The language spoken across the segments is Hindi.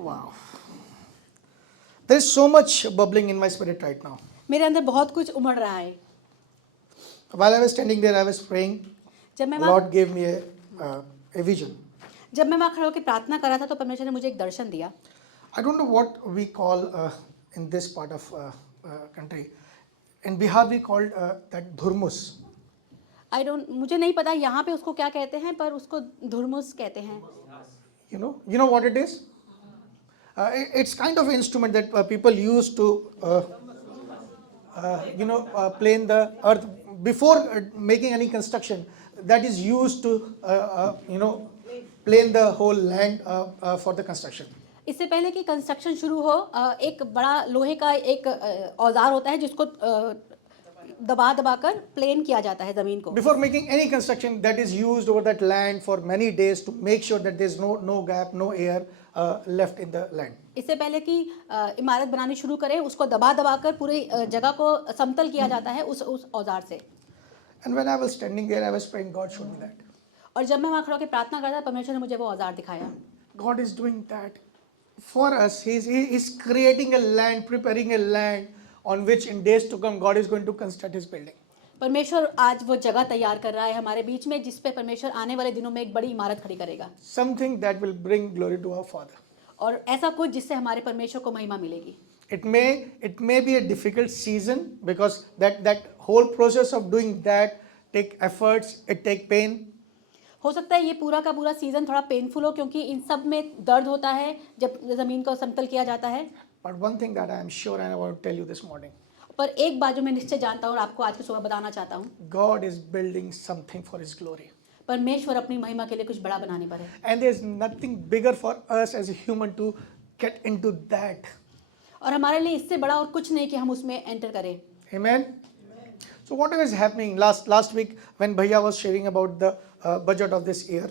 Wow. There is so much bubbling in my spirit right now. मेरे अंदर बहुत कुछ उमड़ रहा है. While I was standing there, I was praying. जब मैं वहाँ Lord gave me a vision. जब मैं वहाँ खड़ा होकर प्रार्थना कर रहा था तो परमेश्वर ने मुझे एक दर्शन दिया. I don't know what we call in this part of country. In Bihar, we called that dhurmus. मुझे नहीं पता यहाँ पे उसको क्या कहते हैं, पर उसको धुरमुस कहते हैं. You know what it is? It's kind of an instrument that people use to, plane the earth before making any construction. That is used to, plane the whole land for the construction. इससे पहले कि कंस्ट्रक्शन शुरू हो, एक बड़ा लोहे का एक औजार होता है जिसको दबा कर प्लेन किया जाता है जमीन को. Before making any construction, that is used over that land for many days to make sure that there is no gap, no air left in the land. इससे पहले कि इमारत बनानी शुरू करें, उसको दबा कर पूरी जगह को समतल किया जाता है उस औजार से. And when I was standing there, I was praying, God showed me that. और जब मैं वहाँ खड़ा होकर प्रार्थना करता, परमेश्वर ने मुझे वो औजार दिखाया. God is doing that for us. He is creating a land, preparing a land on which in days to come God is going to construct his building. परमेश्वर आज वो जगह तैयार कर रहा है हमारे बीच में, जिस पे परमेश्वर आने वाले दिनों में एक बड़ी इमारत खड़ी करेगा. Something that will bring glory to our Father. और ऐसा कुछ जिससे हमारे परमेश्वर को महिमा मिलेगी. It may be a difficult season because that whole process of doing that take efforts, it take pain. हो सकता है ये पूरा का पूरा सीजन थोड़ा पेनफुल हो, क्योंकि इन सब में दर्द होता है जब जमीन को समतल किया जाता है. But one thing that I am sure and I want to tell you this morning. पर एक बात जो मैं निश्चय जानता हूँ और आपको आज की सुबह बताना चाहता हूँ, God is building something for his glory. परमेश्वर अपनी महिमा के लिए कुछ बड़ा बनाने पर है. And there is nothing bigger for us as a human to get into that. और हमारे लिए इससे बड़ा और कुछ नहीं कि हम उसमें एंटर करें. Amen. So whatever is happening last week when Bhaiya was sharing about the budget of this year.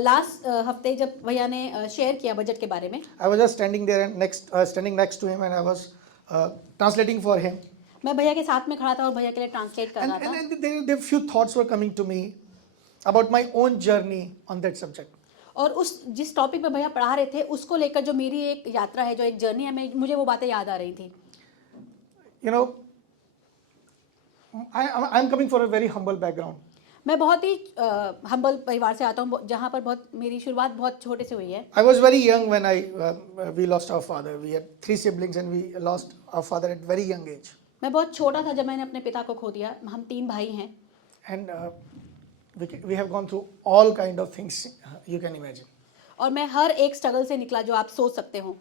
Last हफ्ते जब भैया ने शेयर किया बजट के बारे में, I was just standing there and standing next to him and I was translating for him. मैं भैया के साथ में खड़ा था और भैया के लिए ट्रांसलेट कर रहा था. And there few thoughts were coming to me about my own journey on that subject. और उस जिस टॉपिक पे भैया पढ़ा रहे थे उसको लेकर जो मेरी एक यात्रा है, जो एक जर्नी है, मुझे वो बातें याद आ रही थी. I'm coming from a very humble background. मैं बहुत ही हम्बल परिवार से आता हूँ, जहाँ पर मेरी शुरुआत बहुत छोटे से हुई है. I was very young when we lost our father. We had 3 siblings and we lost our father at very young age. मैं बहुत छोटा था जब मैंने अपने पिता को खो दिया. हम 3 भाई हैं. And we have gone through all kind of things you can imagine. और मैं हर एक स्ट्रगल से निकला जो आप सोच सकते हो.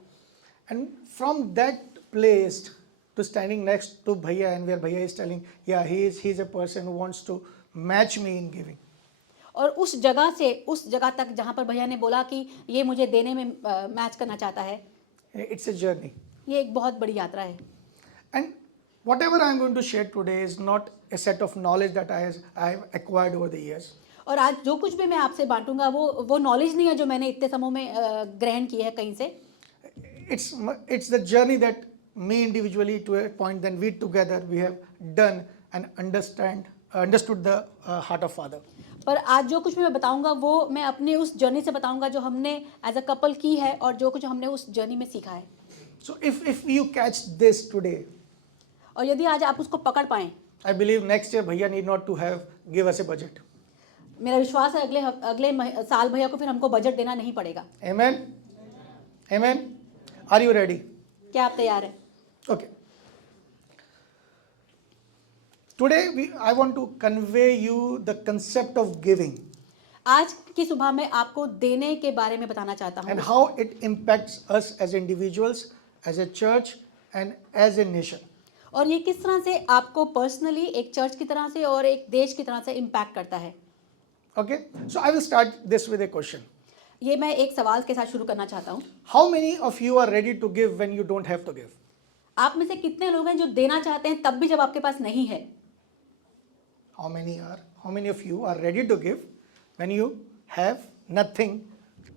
And from that place to standing next to Bhaiya and where Bhaiya is telling, yeah, he is a person who wants to match me in giving. और उस जगह से उस जगह तक जहाँ पर भैया ने बोला कि ये मुझे देने में मैच करना चाहता है. It's a journey. ये एक बहुत बड़ी यात्रा है. And whatever I am going to share today is not a set of knowledge that I have acquired over the years. और आज जो कुछ भी मैं आपसे बांटूंगा वो नॉलेज नहीं है जो मैंने इतने समूह में ग्रहण की है कहीं से. It's the journey that me individually to a point, then we together we have done and understood the heart of Father. पर आज जो कुछ भी मैं बताऊंगा वो मैं अपने उस जर्नी से बताऊंगा जो हमने एज अ कपल की है और जो कुछ हमने उस जर्नी में सीखा है. So if you catch this today, और यदि आज आप उसको पकड़ पाएं, I believe next year Bhaiya need not to give us a budget. मेरा विश्वास है अगले साल भैया को फिर हमको बजट देना नहीं पड़ेगा. Amen. Amen. Are you ready? क्या आप तैयार हैं? Okay. Today I want to convey you the concept of giving. आज की सुबह में आपको देने के बारे में बताना चाहता हूँ. And how it impacts us as individuals, as a church and as a nation. और ये किस तरह से आपको पर्सनली एक चर्च की तरह से और एक देश की तरह से इम्पैक्ट करता है. Okay. So I will start this with a question. ये मैं एक सवाल के साथ शुरू करना चाहता हूँ. How many of you are ready to give when you don't have to give? आप में से कितने लोग हैं जो देना चाहते हैं तब भी जब आपके पास नहीं है? How many of you are ready to give when you have nothing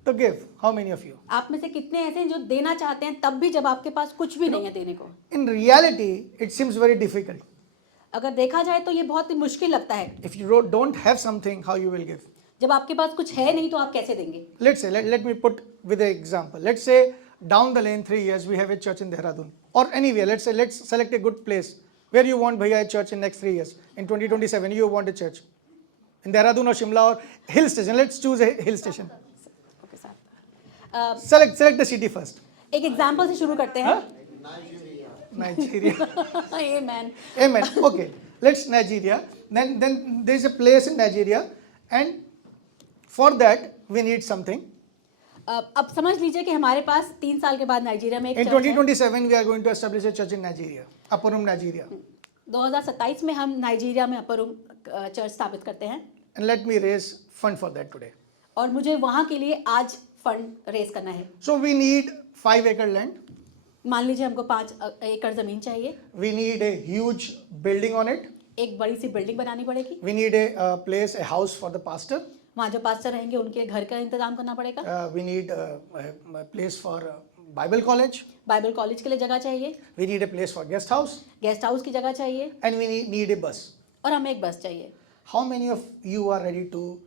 to give? How many of you? आप में से कितने ऐसे हैं जो देना चाहते हैं तब भी जब आपके पास कुछ भी नहीं है देने को? In reality, it seems very difficult. अगर देखा जाए तो ये बहुत ही मुश्किल लगता है. If you don't have something, how you will give? जब आपके पास कुछ है नहीं तो आप कैसे देंगे? Let's say, let me put with an example. Let's say down the lane 3 years we have a church in Dehradun or anywhere. Let's select a good place where you want bhaiya a church in next 3 years. In 2027 you want a church in Dehradun or Shimla or hill station. Let's choose a hill station. Okay sir, Select the city first. एक एग्जाम्पल से शुरू करते हैं. Nigeria. Amen. Amen. Okay. Let's Nigeria. Then there is a place in Nigeria, and for that we need something. अब समझ लीजिए कि हमारे पास 3 साल के बाद नाइजीरिया में एक In चर्च है. 2027 we are going to establish a church in Nigeria, Upper Room, Nigeria. 2027 में हम नाइजीरिया में अपर रूम चर्च स्थापित करते हैं. And let me raise fund for that today. और मुझे वहाँ के लिए आज फंड रेज करना है. So we need 5 acre land. मान लीजिए हमको 5 एकड़ ज़मीन चाहिए. We need a huge building on it. एक बड़ी सी बिल्डिंग बनानी पड़ेगी. We need a place, a house for the pastor. वहाँ जो पास्टर रहेंगे उनके लिए घर का इंतजाम करना पड़ेगा. We need a place for Bible college. Bible college के लिए जगह चाहिए. We need a place for guest house. Guest house की जगह चाहिए. And we need a bus. और हमें एक बस चाहिए. How many of you are ready to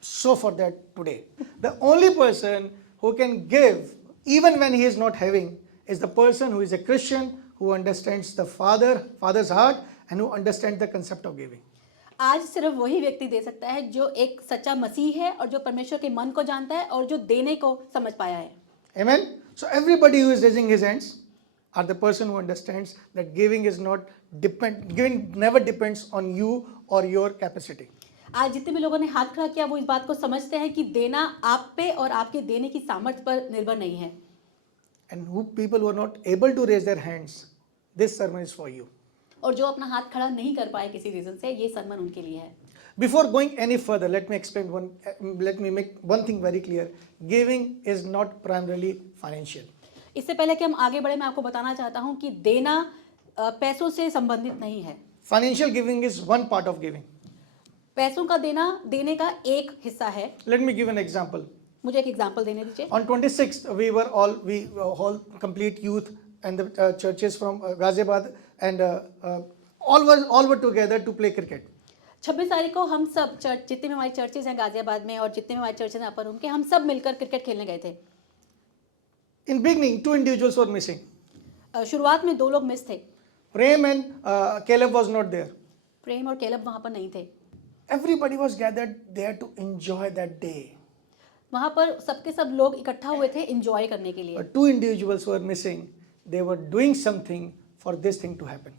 sow for that today? The only person who can give, even when he is not having, is the person who is a Christian, who understands the Father's heart, and who understands the concept of giving. आज सिर्फ वही व्यक्ति दे सकता है जो एक सच्चा मसीह है और जो परमेश्वर के मन को जानता है और जो देने को समझ पाया है. Amen. So everybody who is raising his hands are the person who understands that giving never depends on you or your capacity. आज जितने भी लोगों ने हाथ खड़ा किया वो इस बात को समझते हैं कि देना आप पे और आपके देने की सामर्थ्य पर निर्भर नहीं है. And who people who are not able to raise their hands, this sermon is for you. और जो अपना हाथ खड़ा नहीं कर पाए किसी रीजन से, ये सरमन उनके लिए है. Before going any further, let me make one thing very clear. Giving is not primarily financial. इससे पहले कि हम आगे बढ़े, मैं आपको बताना चाहता हूँ कि देना पैसों से संबंधित नहीं है. Financial giving is one part of giving. पैसों का देने का एक हिस्सा है. Let me give an example. मुझे एक एग्जांपल देने दीजिए. On 26th, we were all complete youth and the churches from Ghaziabad and all were together to play cricket. 26 तारीख को हम सब चर्च, जितने भी हमारी चर्चेज हैं गाजियाबाद में और जितने भी हमारे चर्चेज हैं अपर रूम के, हम सब मिलकर क्रिकेट खेलने गए थे. In beginning, 2 individuals were missing. शुरुआत में 2 लोग मिस थे. Prem and Caleb was not there. प्रेम और कैलब वहाँ पर नहीं थे. Everybody was gathered there to enjoy that day. वहाँ पर सबके सब लोग इकट्ठा हुए थे एंजॉय करने के लिए. But 2 individuals were missing. They were doing something for this thing to happen.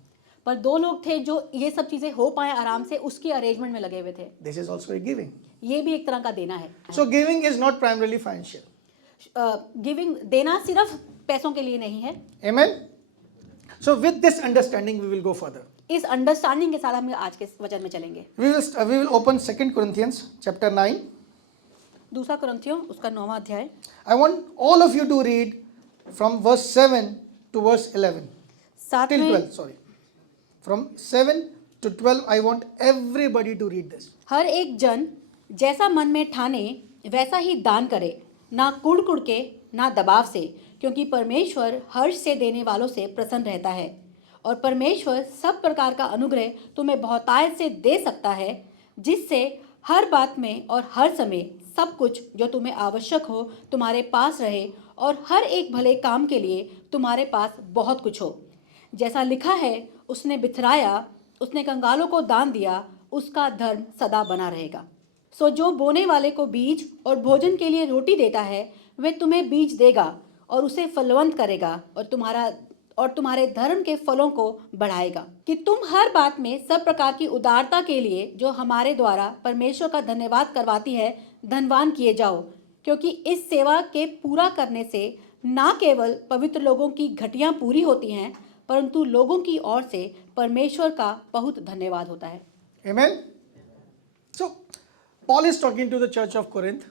पर 2 लोग थे जो ये सब चीज़ें हो पाए आराम से, उसकी अरेंजमेंट में लगे हुए थे. This is also a giving. ये भी एक तरह का देना है. So giving is not primarily financial. Giving देना सिर्फ पैसों के लिए नहीं है. Amen. So with this understanding we will go further. इस अंडरस्टैंडिंग के साथ हम आज के वचन में चलेंगे. We will open 2 Corinthians chapter 9. दूसरा कुरिन्थियों उसका 9वां अध्याय. I want all of you to read from verse 7 to verse 11. Till 12, sorry. From 7 to 12, I want everybody to read this. हर एक जन जैसा मन में ठाने वैसा ही दान करे, ना कुड़ के ना दबाव से, क्योंकि परमेश्वर हर्ष से देने वालों से प्रसन्न रहता है. और परमेश्वर सब प्रकार का अनुग्रह तुम्हें बहुतायत से दे सकता है, जिससे हर बात में और हर समय सब कुछ जो तुम्हें आवश्यक हो तुम्हारे पास रहे, और हर एक भले काम के लिए तुम्हारे पास बहुत कुछ हो. जैसा लिखा है, उसने बिथराया, उसने कंगालों को दान दिया, उसका धर्म सदा बना रहेगा. सो जो बोने वाले को बीज और भोजन के लिए रोटी देता है, वह तुम्हें बीज देगा और उसे फलवंत करेगा और तुम्हारे धर्म के फलों को बढ़ाएगा, कि तुम हर बात में सब प्रकार की उदारता के लिए जो हमारे द्वारा परमेश्वर का धन्यवाद करवाती है, धनवान किए जाओ. क्योंकि इस सेवा के पूरा करने से न केवल पवित्र लोगों की घटियां पूरी होती हैं, परंतु लोगों की ओर से परमेश्वर का बहुत धन्यवाद होता है. Amen. So Paul is talking to the church of Corinth.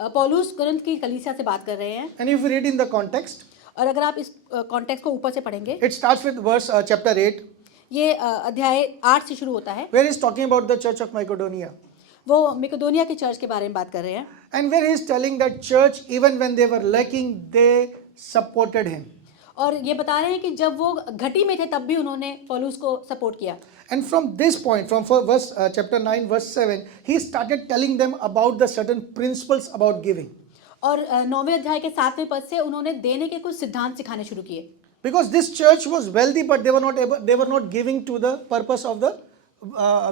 पौलुस कुरिन्थ की कलीसिया से बात कर रहे हैं. And if you read in the context, और अगर आप इस कॉन्टेक्स्ट को ऊपर से पढ़ेंगे, it starts with verse chapter 8. ये अध्याय 8 से शुरू होता है. Where he is talking about the church of Macedonia. वो मकेदोनिया के चर्च के बारे में बात कर रहे हैं. And where he is telling that church, even when they were lacking, they supported him. और ये बता रहे हैं कि जब वो घटी में थे तब भी उन्होंने पौलुस को सपोर्ट किया. And from this point, from verse chapter 9, verse 7, he started telling them about the certain principles about giving. और 9वें अध्याय के 7वें पद से उन्होंने देने के कुछ सिद्धांत सिखाने शुरू किए, Because this church was wealthy, but they were not giving to the purpose of the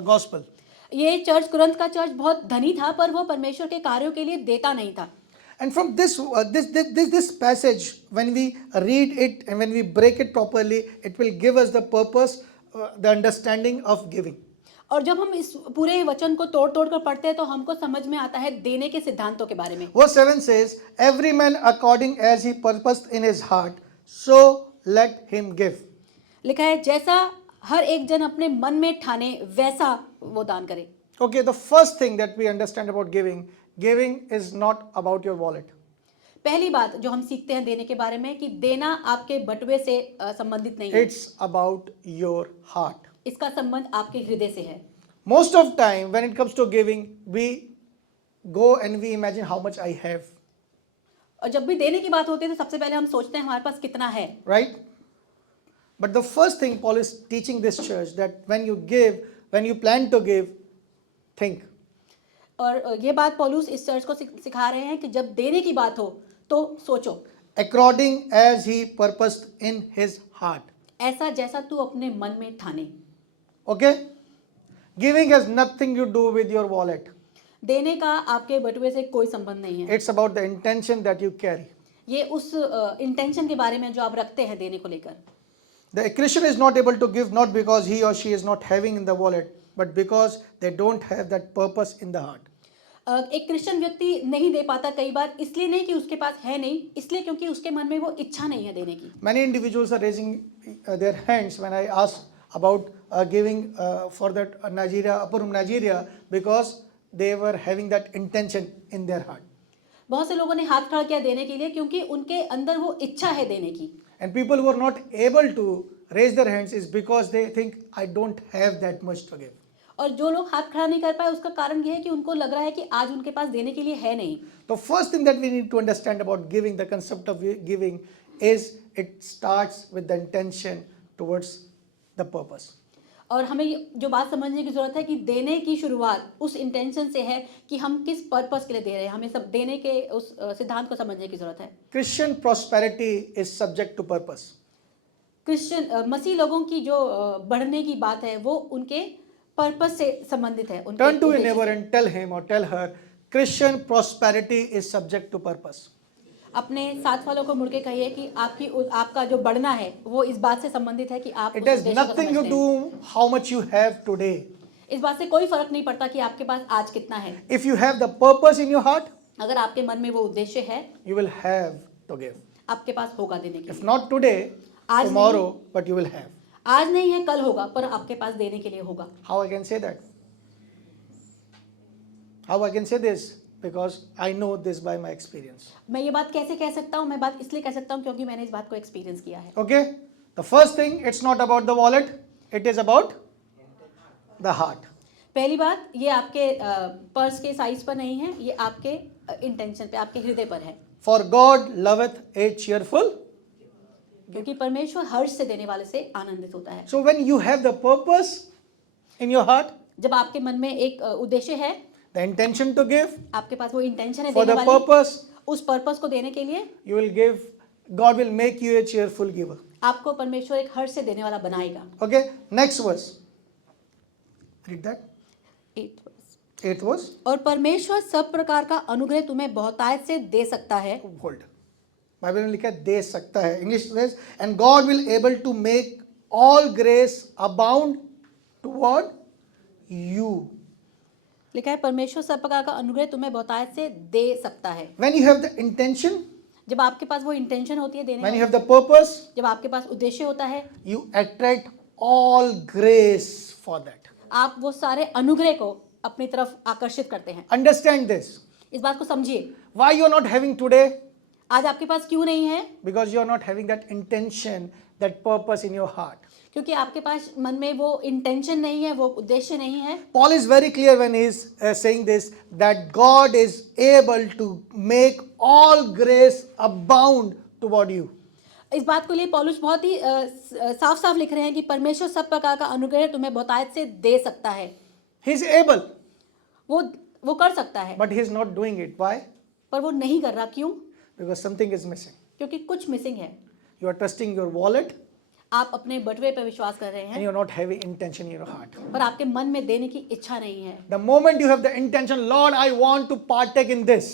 gospel. ये चर्च, कुरंत का चर्च बहुत धनी था पर वो परमेश्वर के कार्यों के लिए देता नहीं था। And from this passage, when we read it and when we break it properly, it will give us the purpose, the understanding of giving. और जब हम इस पूरे वचन को तोड़ तोड़ कर पढ़ते हैं तो हमको समझ में आता है देने के सिद्धांतों के बारे में। Verse 7 says, "Every man according as he purposed in his heart, so let him give." लिखा है जैसा हर एक जन अपने मन में ठाने वैसा वो दान करे। Okay, the first thing that we understand about giving is not about your wallet. पहली बात जो हम सीखते हैं देने के बारे में कि देना आपके बटुए से संबंधित नहीं है, It's about your heart. इसका संबंध आपके हृदय से है। Most of time when it comes to giving, we go and we imagine how much I have, और जब भी देने की बात होती है तो सबसे पहले हम सोचते हैं हमारे पास कितना है। right? But the first thing Paul is teaching this church, that when you give, when you plan to give, think. और ये बात पौलुस इस चर्च को सिखा रहे हैं कि जब देने की बात हो तो सोचो According as he purposed in his heart. ऐसा जैसा तू अपने मन में ठाने। Okay? Giving has nothing to do with your wallet. देने का आपके बटुए से कोई संबंध नहीं है, It's about the intention that you carry. ये उस इंटेंशन के बारे में जो आप रखते हैं देने को लेकर। The Christian is not able to give not because he or she is not having in the wallet, but because they don't have that purpose in the heart. एक क्रिश्चियन व्यक्ति नहीं दे पाता कई बार इसलिए नहीं कि उसके पास है नहीं, इसलिए क्योंकि उसके मन में वो इच्छा नहीं है देने की। Many individuals are raising their hands when I ask about giving for that Nigeria, Upper Room Nigeria, because they were having that intention in their heart. बहुत से लोगों ने हाथ खड़ा किया देने के लिए क्योंकि उनके अंदर वो इच्छा है देने की। And people who are not able to raise their hands is because they think I don't have that much to give. और जो लोग हाथ खड़ा नहीं कर पाए उसका कारण ये है कि उनको लग रहा है कि आज उनके पास देने के लिए है नहीं। The first thing that we need to understand about giving, the concept of giving, is it starts with the intention towards the purpose. और हमें जो बात समझने की जरूरत है कि देने की शुरुआत उस इंटेंशन से है कि हम किस पर्पस के लिए दे रहे हैं। हमें सब देने के उस सिद्धांत को समझने की जरूरत है। Christian prosperity is subject to purpose. Christian मसीह लोगों की जो बढ़ने की बात है वो उनके पर्पस से संबंधित है। उनके Turn to your उद्देश्य neighbor से। and tell him or tell her, Christian prosperity is subject to purpose. अपने साथ वालों को मुड़ के कहिए कि आपका जो बढ़ना है वो इस बात से संबंधित है कि आप It उस has उद्देश्य को nothing to समझते हैं। do how much you have today. इस बात से कोई फर्क नहीं पड़ता कि आपके पास आज कितना है। If you have the purpose in your heart, अगर आपके मन में वो उद्देश्य है you will have to give. आपके पास होगा देने के If लिए। not today, आज tomorrow, but you will have. आज नहीं है कल होगा पर आपके पास देने के लिए होगा। How I can say that? How I can say this? Because I know this by my experience. मैं ये बात कैसे कह सकता हूँ? मैं बात इसलिए कह सकता हूँ क्योंकि मैंने इस बात को एक्सपीरियंस किया है। Okay? The first thing, it's not about the wallet, it is about the heart. पहली बात ये आपके पर्स के साइज पर नहीं है, ये आपके इंटेंशन पे, आपके हृदय पर है। For God loveth a cheerful. क्योंकि परमेश्वर हर्ष से देने वाले से आनंदित होता है। So when you have the purpose in your heart, जब आपके मन में एक उद्देश्य है, the intention to give, आपके पास वो इंटेंशन है for देने the वाली, purpose, उस पर्पस को देने के लिए you will give, God will make you a cheerful giver. आपको परमेश्वर एक हर्ष से देने वाला बनाएगा। Okay? Next verse. Read that. 8th verse। 8th verse. और परमेश्वर सब प्रकार का अनुग्रह तुम्हें बहुतायत से दे सकता है। Hold. बाइबल में लिखा है दे सकता है। इंग्लिश में and God will able to make all grace abound toward you. लिखा है परमेश्वर सब प्रकार का अनुग्रह तुम्हें बहुतायत से दे सकता है। When you have the intention, जब आपके पास वो इंटेंशन होती है देने when की, you have the purpose, जब आपके पास उद्देश्य होता है, you attract all grace for that. आप वो सारे अनुग्रह को अपनी तरफ आकर्षित करते हैं। Understand this. इस बात को समझिए। Why you are not having today? आज आपके पास क्यों नहीं है? Because you are not having that intention, that purpose in your heart. क्योंकि आपके पास मन में वो इंटेंशन नहीं है, वो उद्देश्य नहीं है। Paul is very clear when he is saying this, that God is able to make all grace abound toward you. इस बात को लिए पौलुस बहुत ही साफ साफ लिख रहे हैं कि परमेश्वर सब प्रकार का अनुग्रह तुम्हें बहुतायत से दे सकता है। He is able, वो कर सकता है, but he is not doing it. Why? पर वो नहीं कर रहा, क्यों? Because something is missing. क्योंकि कुछ मिसिंग है। You are trusting your wallet आप अपने बटुए पर विश्वास कर रहे and हैं, you are not having intention in your heart. पर आपके मन में देने की इच्छा नहीं है। The moment you have the intention, Lord, I want to partake in this.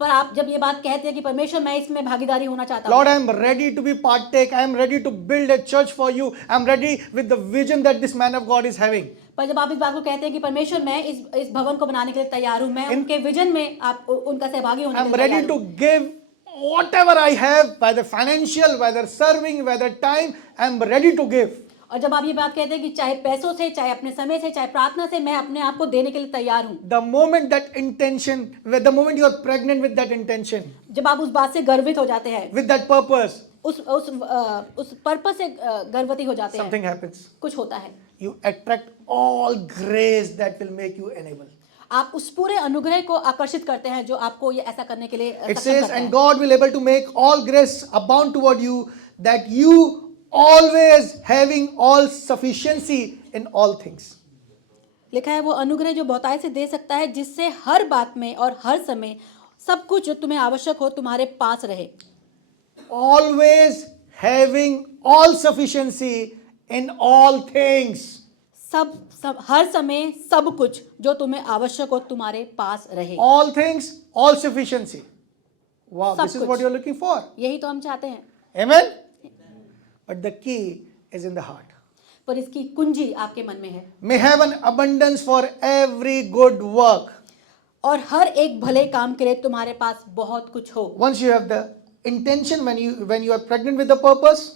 पर आप जब ये बात कहते हैं कि परमेश्वर मैं इसमें भागीदारी होना चाहता Lord, हूँ, I am ready to be partake. I am ready to build a church for you. I am ready with the vision that this man of God is having. पर जब आप इस बात को कहते हैं कि परमेश्वर मैं इस भवन को बनाने के लिए तैयार हूँ, मैं उनके विजन में आप उनका सहभागी होने I के am लिए ready तैयार to हूँ। give whatever I have, whether financial, whether serving, whether time, I am ready to give. और जब आप ये बात कहते हैं कि चाहे पैसों से, चाहे अपने समय से, चाहे प्रार्थना से, मैं अपने आप को देने के लिए तैयार हूँ। The moment that intention, the moment you are pregnant with that intention, जब आप उस बात से गर्वित हो जाते हैं, with that purpose, उस पर्पस से गर्भवती हो जाते हैं, something happens. कुछ होता है। You attract all grace that will make you enable. आप उस पूरे अनुग्रह को आकर्षित करते हैं जो आपको ये ऐसा करने के लिए It सक्षम says, करता है। and God will able to make all grace abound toward you, that you always having all sufficiency in all things. लिखा है वो अनुग्रह जो बहुतायत से दे सकता है, जिससे हर बात में और हर समय सब कुछ जो तुम्हें आवश्यक हो तुम्हारे पास रहे। Always having all sufficiency in all things. सब हर समय सब कुछ जो तुम्हें आवश्यक हो तुम्हारे पास रहे। All things, all sufficiency. Wow, सब this is कुछ। what you're looking for. यही तो हम चाहते हैं। Amen? But the key is in the heart. पर इसकी कुंजी आपके मन में है। May have an abundance for every good work. और हर एक भले काम के लिए तुम्हारे पास बहुत कुछ हो। Once you have the intention, when you are pregnant with the purpose,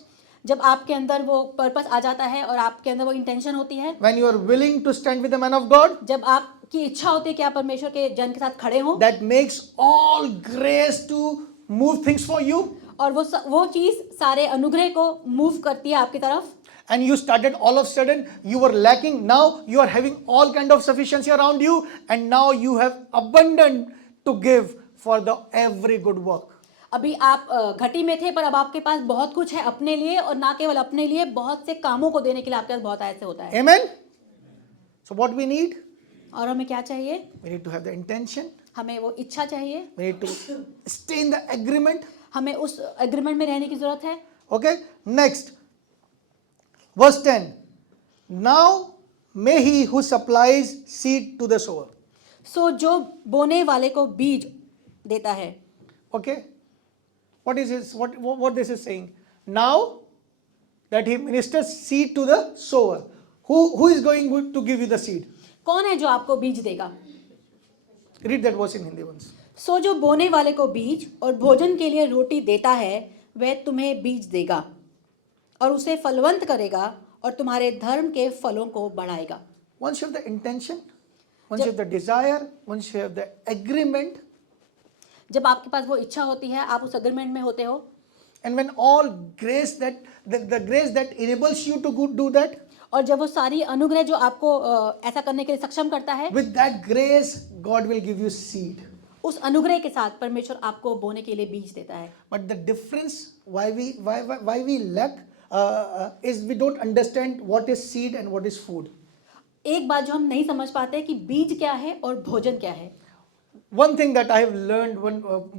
जब आपके अंदर वो पर्पस आ जाता है और आपके अंदर वो इंटेंशन होती है, when you are willing to stand with the man of God, जब आपकी इच्छा होती है कि आप परमेश्वर के जन के साथ खड़े हो, that makes all grace to move things for you. और वो चीज सारे अनुग्रह को मूव करती है आपकी तरफ, And you started all of a sudden, you were lacking. Now you are having all kind of sufficiency around you, and now you have abundant to give for the every good work. अभी आप घटी में थे पर अब आपके पास बहुत कुछ है अपने लिए, और ना केवल अपने लिए, बहुत से कामों को देने के लिए आपके पास बहुत आयत से होता है। Amen? So what we need? और हमें क्या चाहिए? We need to have the intention. हमें वो इच्छा चाहिए, We need to stay in the agreement. हमें उस एग्रीमेंट में रहने की जरूरत है। Okay? Next. Verse 10. Now may he who supplies seed to the sower. सो जो बोने वाले को बीज देता है। Okay? What is this? What this is saying? Now that he ministers seed to the sower. Who is going to give you the seed? कौन है जो आपको बीज देगा? Read that verse in Hindi once. सो जो बोने वाले को बीज और भोजन के लिए रोटी देता है, वह तुम्हें बीज देगा और उसे फलवंत करेगा और तुम्हारे धर्म के फलों को बढ़ाएगा। Once you have the intention, once you have the desire, once you have the agreement, जब आपके पास वो इच्छा होती है, आप उस एग्रीमेंट में होते हो, and when all grace that the grace that enables you to do that, और जब वो सारी अनुग्रह जो आपको ऐसा करने के लिए सक्षम करता है, with that grace God will give you seed. उस अनुग्रह के साथ परमेश्वर आपको बोने के लिए बीज देता है। But the difference why we lack is we don't understand what is seed and what is food. एक बात जो हम नहीं समझ पाते कि बीज क्या है और भोजन क्या है। One thing that I have learned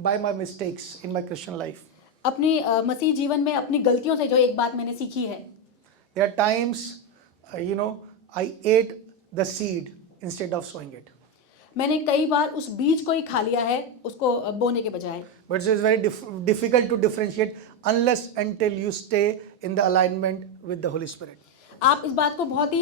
by my mistakes in my Christian life. अपनी मसीह जीवन में अपनी गलतियों से जो एक बात मैंने सीखी है, There are times, I ate the seed instead of sowing it. मैंने कई बार उस बीज को ही खा लिया है, उसको बोने के बजाय। But it is very difficult to differentiate unless until you stay in the alignment with the Holy Spirit. आप इस बात को बहुत ही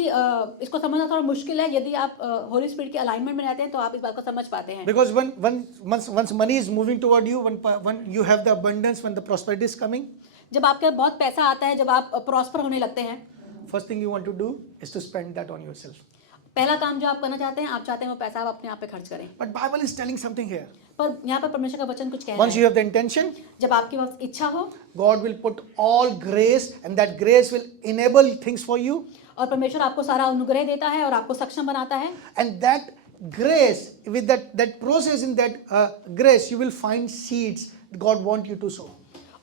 इसको समझना थोड़ा मुश्किल है। यदि आप होली स्पिरिट के अलाइनमेंट में रहते हैं तो आप इस बात को समझ पाते हैं। Because once money is moving toward you, when you have the abundance, when the prosperity is coming, जब आपके पास बहुत पैसा आता है, जब आप प्रॉस्पर होने लगते हैं, first thing you want to do is to spend that on yourself. पहला काम जो आप करना चाहते हैं, आप चाहते हैं वो पैसा आप अपने आप पे खर्च करें। But Bible is telling something here. पर यहाँ पर परमेश्वर का वचन कुछ कह रहा Once you है, have the intention, जब आपके पास इच्छा हो God will put all grace, and that grace will enable things for you. और परमेश्वर आपको सारा अनुग्रह देता है और आपको सक्षम बनाता है, And that grace, with that process in that grace, you will find seeds God want you to sow.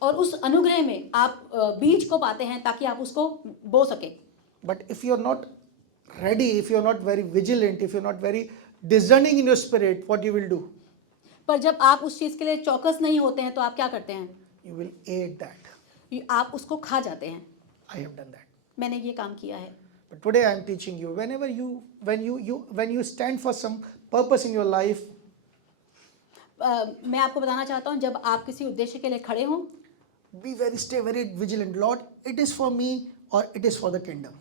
और उस अनुग्रह में आप बीज को पाते हैं ताकि आप उसको बो सके। But if you are not ready, if you are not very vigilant, if you are not very discerning in your spirit, what you will do? पर जब आप उस चीज़ के लिए चौकस नहीं होते हैं तो आप क्या करते हैं? You will eat that. आप उसको खा जाते हैं। I have done that. मैंने ये काम किया है। But today I am teaching you, when you stand for some purpose in your life, मैं आपको बताना चाहता हूँ, जब आप किसी उद्देश्य के लिए खड़े हों, stay very vigilant. Lord, it is for me or it is for the kingdom.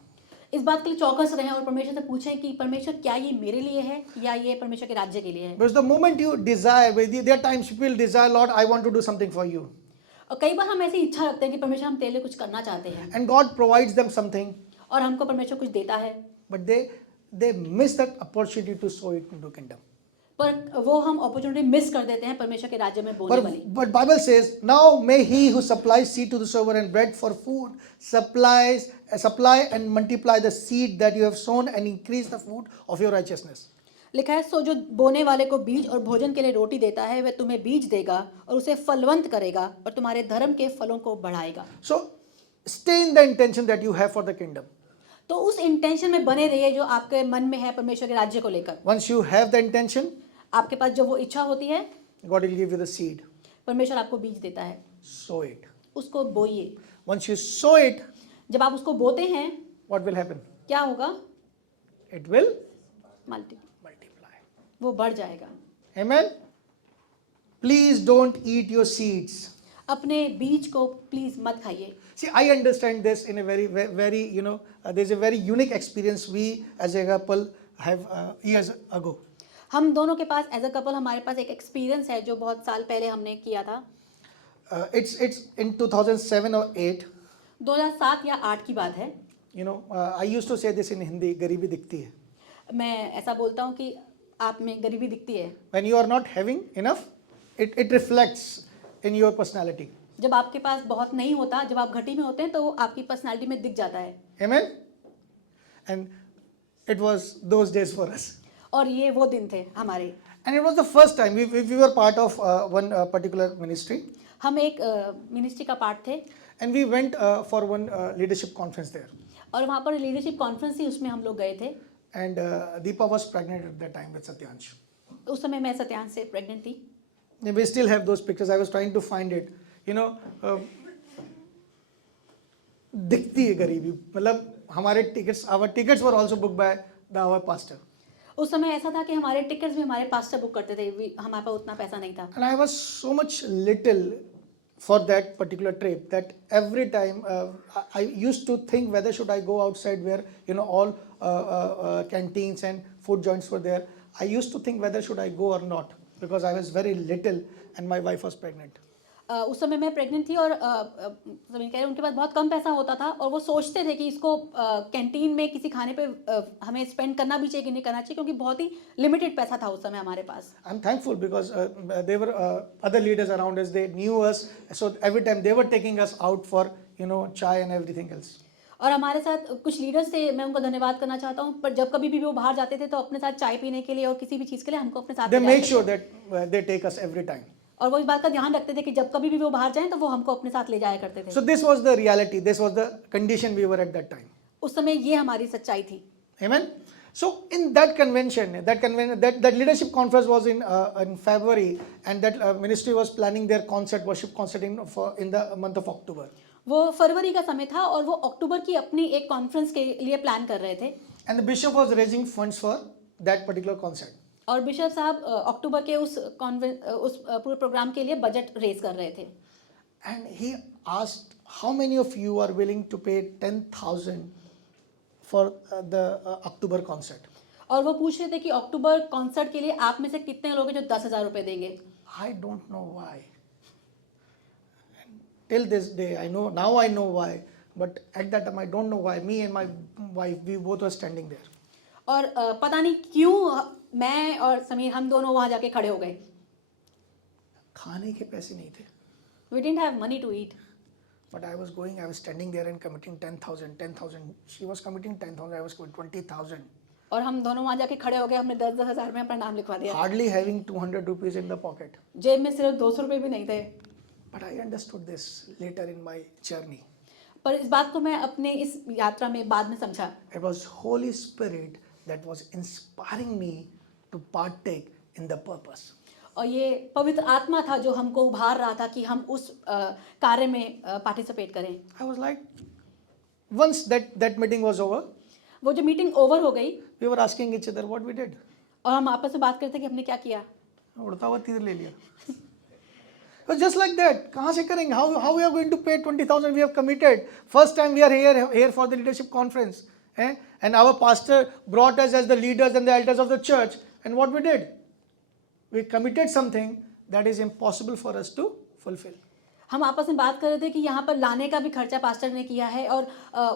इस बात के लिए चौकस रहें और परमेश्वर से पूछें कि परमेश्वर क्या ये मेरे लिए है या ये परमेश्वर के राज्य के लिए है। Because the moment you desire, there are times people desire, Lord, I want to do something for you. और कई बार हम ऐसी इच्छा रखते हैं कि परमेश्वर हम तेरे लिए कुछ करना चाहते हैं And God provides them something, और हमको परमेश्वर कुछ देता है, but they miss that opportunity to sow it into kingdom. पर वो हम अपॉर्चुनिटी मिस कर देते हैं परमेश्वर के राज्य में बोने वाली। But Bible says, now may he who supplies seed to the sower and bread for food supply and multiply the seed that you have sown and increase the food of your righteousness. लिखा है, सो जो बोने वाले को बीज और भोजन के लिए रोटी देता है वह तुम्हें बीज देगा और उसे फलवंत करेगा और तुम्हारे धर्म के फलों को बढ़ाएगा। So stay in the intention that you have for the kingdom. तो उस इंटेंशन में बने रहिए जो आपके मन में है परमेश्वर के राज्य को लेकर। Once you have the intention, आपके पास जब वो इच्छा होती है, God will give you the seed. परमेश्वर आपको बीज देता है, Sow it. उसको बोइए। Once you sow it, जब आप उसको बोते हैं, what will happen? क्या होगा? It will multiply, multiply. वो बढ़ जाएगा। Amen. Please don't eat your seeds. अपने बीज को प्लीज मत खाइए। See, I understand this in a very there's a very unique experience we as a couple have years ago. हम दोनों के पास एज अ कपल हमारे पास एक एक्सपीरियंस है जो बहुत साल पहले हमने किया था। It's in 2007 or 8. 2007 या 8 की बात है। I used to say this in Hindi, गरीबी दिखती है. मैं ऐसा बोलता हूँ कि आप में गरीबी दिखती है। When you are not having enough, it reflects in your personality. जब आपके पास बहुत नहीं होता, जब आप घटी में होते हैं तो वो आपकी पर्सनालिटी में दिख जाता है। Amen. And it was those days for us. और ये वो दिन थे हमारे। And it was the first time we were part of one particular ministry. हम एक मिनिस्ट्री का पार्ट थे And we went for one leadership conference there. और वहाँ पर लीडरशिप कॉन्फ्रेंस थी, उसमें हम लोग गए थे। And Deepa was pregnant at that time with Satyansh. उस समय मैं सत्यांश से प्रेग्नेंट थी। And we still have those pictures. I was trying to find it. दिखती है गरीबी, मतलब हमारे tickets, our tickets were also booked by our pastor. उस समय ऐसा था कि हमारे टिकट्स भी हमारे पास से बुक करते थे, हमारे पास उतना पैसा नहीं था। And I was so much little for that particular trip that every time I used to think whether should I go outside where all canteens and food joints were there. I used to think whether should I go or not because I was very little and my wife was pregnant. उस समय मैं प्रेग्नेंट थी और जमीन कह रहे उनके पास बहुत कम पैसा होता था और वो सोचते थे कि इसको कैंटीन में किसी खाने पे हमें स्पेंड करना भी चाहिए कि नहीं करना चाहिए, क्योंकि बहुत ही लिमिटेड पैसा था उस समय हमारे पास। I'm thankful because there were other leaders around us. They knew us, so every time they were taking us out for chai and everything else. और हमारे साथ कुछ लीडर्स थे, मैं उनका धन्यवाद करना चाहता हूँ, पर जब कभी भी वो बाहर जाते थे तो अपने साथ चाय पीने के लिए और किसी भी चीज़ के लिए हमको अपने साथ They ले make जाते sure थे। that they take us every time. और वो इस बात का ध्यान रखते थे कि जब कभी भी वो बाहर जाएं तो वो हमको अपने साथ ले जाया करते थे। So this was the reality. This was the condition we were at that time. उस समय ये हमारी सच्चाई थी। Amen. So in that convention, that leadership conference was in February, and that ministry was planning their worship concert in the month of October. वो फरवरी का समय था और वो अक्टूबर की अपनी एक कॉन्फ्रेंस के लिए प्लान कर रहे थे। And the bishop was raising funds for that particular concert. और बिशप साहब अक्टूबर के उस पूरे प्रोग्राम के लिए बजट रेज कर रहे थे। And he asked, how many of you are willing to pay 10,000 for the October concert? और वो पूछ रहे थे कि अक्टूबर कॉन्सर्ट के लिए आप में से कितने लोग हैं जो 10,000 रुपए देंगे। I don't know why. Till this day, now I know why, but at that time I don't know why. Me and my wife, we both were standing there. और पता नहीं क्यों मैं और समीर हम दोनों वहाँ जाके खड़े हो गए। खाने के पैसे नहीं थे. We didn't have money to eat. But I was standing there and committing 10,000. She was committing 10,000, I was committing 20,000. और हम दोनों वहाँ जाके खड़े हो गए, हमने 10,000 में अपना नाम लिखवा दिया। Hardly having 200 rupees in the pocket. जेब में सिर्फ 200 रुपए भी नहीं थे। But I understood this later in my journey. पर इस बात को मैं अपने इस यात्रा में बाद में समझा। It was Holy Spirit that was inspiring me to partake in the purpose. और ये पवित्र आत्मा था जो हमको उभार रहा था कि हम उस कार्य में पार्टिसिपेट करें। I was like, once that meeting was over, वो जो मीटिंग ओवर हो गई we were asking each other what we did. और हम आपस में बात करते कि हमने क्या किया। उड़ता हुआ तीर ले लिया. It was just like that. कहाँ से करेंगे? How we are going to pay 20,000? We have committed. First time we are here for the leadership conference, and our pastor brought us as the leaders and the elders of the church. And what we did? We committed something that is impossible for us to fulfill. हम आपस में बात कर रहे थे कि यहाँ पर लाने का भी खर्चा पास्टर ने किया है और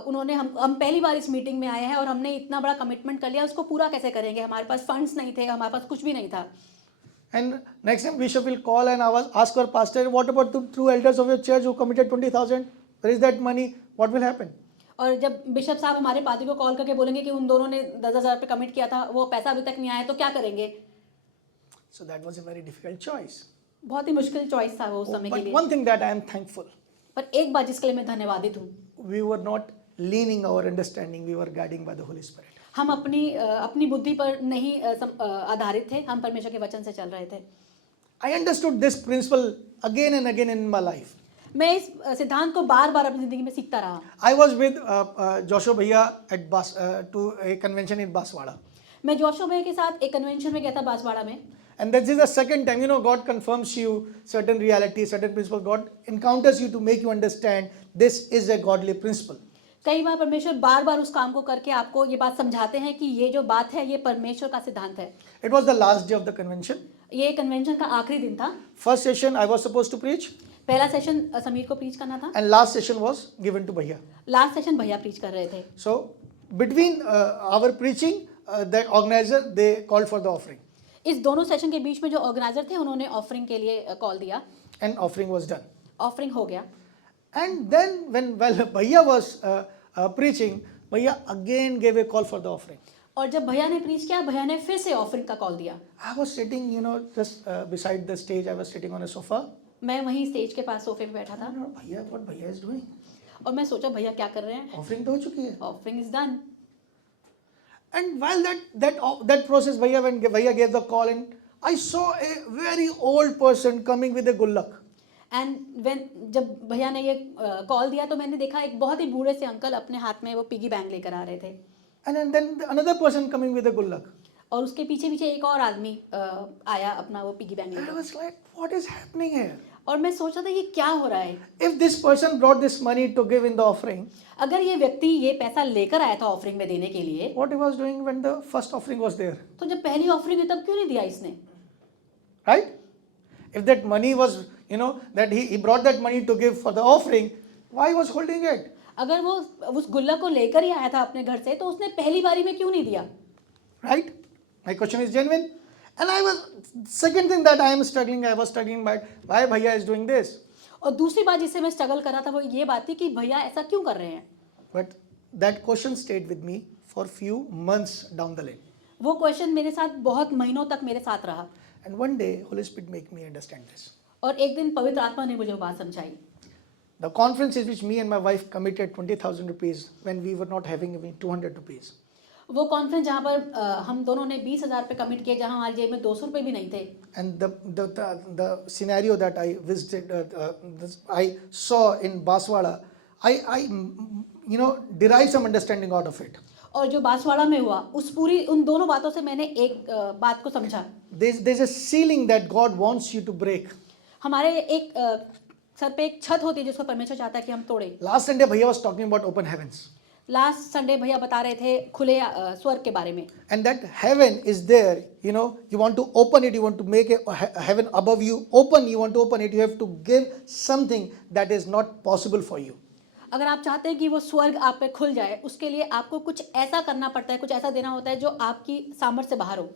उन्होंने हम पहली बार इस मीटिंग में आए हैं और हमने इतना बड़ा कमिटमेंट कर लिया, उसको पूरा कैसे करेंगे? हमारे पास फंड्स नहीं थे, हमारे पास कुछ भी नहीं था। And next time bishop will call and ask our pastor, what about the true elders of your church who committed 20,000? Where is that money? What will happen? और जब बिशप साहब हमारे पादरी को कॉल करके बोलेंगे कि उन दोनों ने 10,000 रुपये कमिट किया था, वो पैसा अभी तक नहीं आया, तो क्या करेंगे? So that was a very difficult choice. बहुत ही मुश्किल चॉइस था वो उस समय के But लिए। one thing that I am thankful, पर एक बात जिसके लिए मैं धन्यवादित हूँ, we were not leaning our understanding, we were guiding by the Holy Spirit. हम अपनी बुद्धि पर नहीं आधारित थे, हम परमेश्वर के वचन से चल रहे थे। I understood this principle again and again in my life. मैं इस सिद्धांत को बार बार अपनी जिंदगी में सीखता रहा। I was with Joshua Bhaiya at to a convention in Baswada. मैं जोशुआ भैया के साथ एक कन्वेंशन में गया था बांसवाड़ा में। And this is the second time, God confirms you certain realities, certain principles. God encounters you to make you understand this is a godly principle. कई बार परमेश्वर बार बार उस काम को करके आपको ये बात समझाते हैं कि ये जो बात है ये परमेश्वर का सिद्धांत है। It was the last day of the convention. ये कन्वेंशन का आखिरी दिन था। First session I was supposed to preach, पहला सेशन समीर को प्रीच करना था and last session was given to Bhaiya. Last session भैया प्रीच कर रहे थे। So between our preaching, the organizer they called for the offering, इस दोनों सेशन के बीच में जो ऑर्गेनाइजर थे उन्होंने ऑफरिंग के लिए कॉल दिया। and offering was done. Offering हो गया। And then when Bhaiya was preaching, Bhaiya again gave a call for the offering. और जब भैया ने प्रीच किया, भैया ने फिर से ऑफरिंग का कॉल दिया। I was sitting, just beside the stage. I was sitting on a sofa. मैं वहीं स्टेज के पास सोफे पे बैठा था Bhaiya, what Bhaiya is doing? और मैं सोचा भैया क्या कर रहे हैं? Offering तो हो चुकी है. Offering is done. And while that process, when Bhaiya gave the call, and I saw a very old person coming with a gullak. And when जब भैया ने ये कॉल दिया तो मैंने देखा एक बहुत ही बूढ़े से अंकल अपने हाथ में वो पिगी बैंक लेकर आ रहे थे। And then another person coming with a gullak. और उसके पीछे पीछे एक और आदमी आया अपना वो पिगी बैंक And I लेकर। was like, what is happening here? और मैं सोचा था ये क्या हो रहा है? If this person brought this money to give in the offering, अगर ये व्यक्ति ये पैसा लेकर आया था ऑफरिंग में देने के लिए, what he was doing when the first offering was there? तो जब पहली ऑफरिंग है तब क्यों नहीं दिया इसने? Right? If that money was, that he brought that money to give for the offering, why he was holding it? अगर वो उस गुल्लक को लेकर ही आया था अपने घर से तो उसने पहली बारी में क्यों नहीं दिया? Right? My question is genuine. And second thing that I was struggling by why Bhaiya is doing this. और दूसरी बात जिससे मैं स्ट्रगल कर रहा था वो ये बात थी कि भैया ऐसा क्यों कर रहे हैं? But that question stayed with me for few months down the lane. वो क्वेश्चन मेरे साथ बहुत महीनों तक मेरे साथ रहा। And one day, Holy Spirit make me understand this. और एक दिन पवित्र आत्मा ने मुझे वो बात समझाई। The conference is which me and my wife committed 20,000 rupees when we were not having even 200 rupees. वो कॉन्फ्रेंस जहाँ पर हम दोनों ने 20,000 रुपये कमिट किए, जहाँ हमारी जेब में 200 रुपये भी नहीं थे। And the scenario that I visited, I saw in Baswada, I derived some understanding out of it. और जो बांसवाड़ा में हुआ उन दोनों बातों से मैंने एक बात को समझा। There's a ceiling that God wants you to break. हमारे एक सर पे एक छत होती है जिसको परमेश्वर चाहता है कि हम तोड़े। Last Sunday, Bhaiya was talking about open heavens. Last Sunday भैया बता रहे थे खुले स्वर्ग के बारे में। And that heaven is there, you want to open it, you want to make a heaven above you open, you want to open it, you have to give something that is not possible for you. अगर आप चाहते हैं कि वो स्वर्ग आप पे खुल जाए, उसके लिए आपको कुछ ऐसा करना पड़ता है, कुछ ऐसा देना होता है जो आपकी सामर्थ्य से बाहर हो।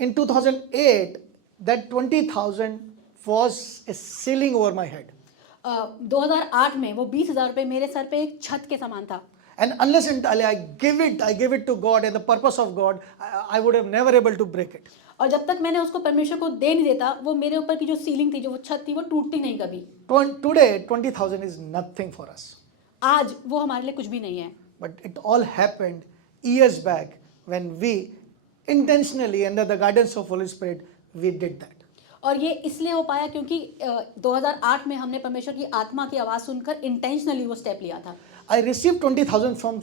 In 2008, that 20,000 was a ceiling over my head. 2008 में वो 20,000 रुपये मेरे सर पे एक छत के समान था। And unless until I give it to God and the purpose of God, I would have never able to break it. और जब तक मैंने उसको परमेश्वर को दे नहीं देता, वो मेरे ऊपर की जो सीलिंग थी, जो वो छत थी, वो टूटती नहीं कभी। Today, 20,000 is nothing for us. आज वो हमारे लिए कुछ भी नहीं है। But it all happened years back when we intentionally, under the guidance of Holy Spirit, we did that. और ये इसलिए हो पाया क्योंकि 2008 में हमने परमेश्वर की आत्मा की आवाज़ सुनकर इंटेंशनली वो स्टेप लिया था। I received 20,000 from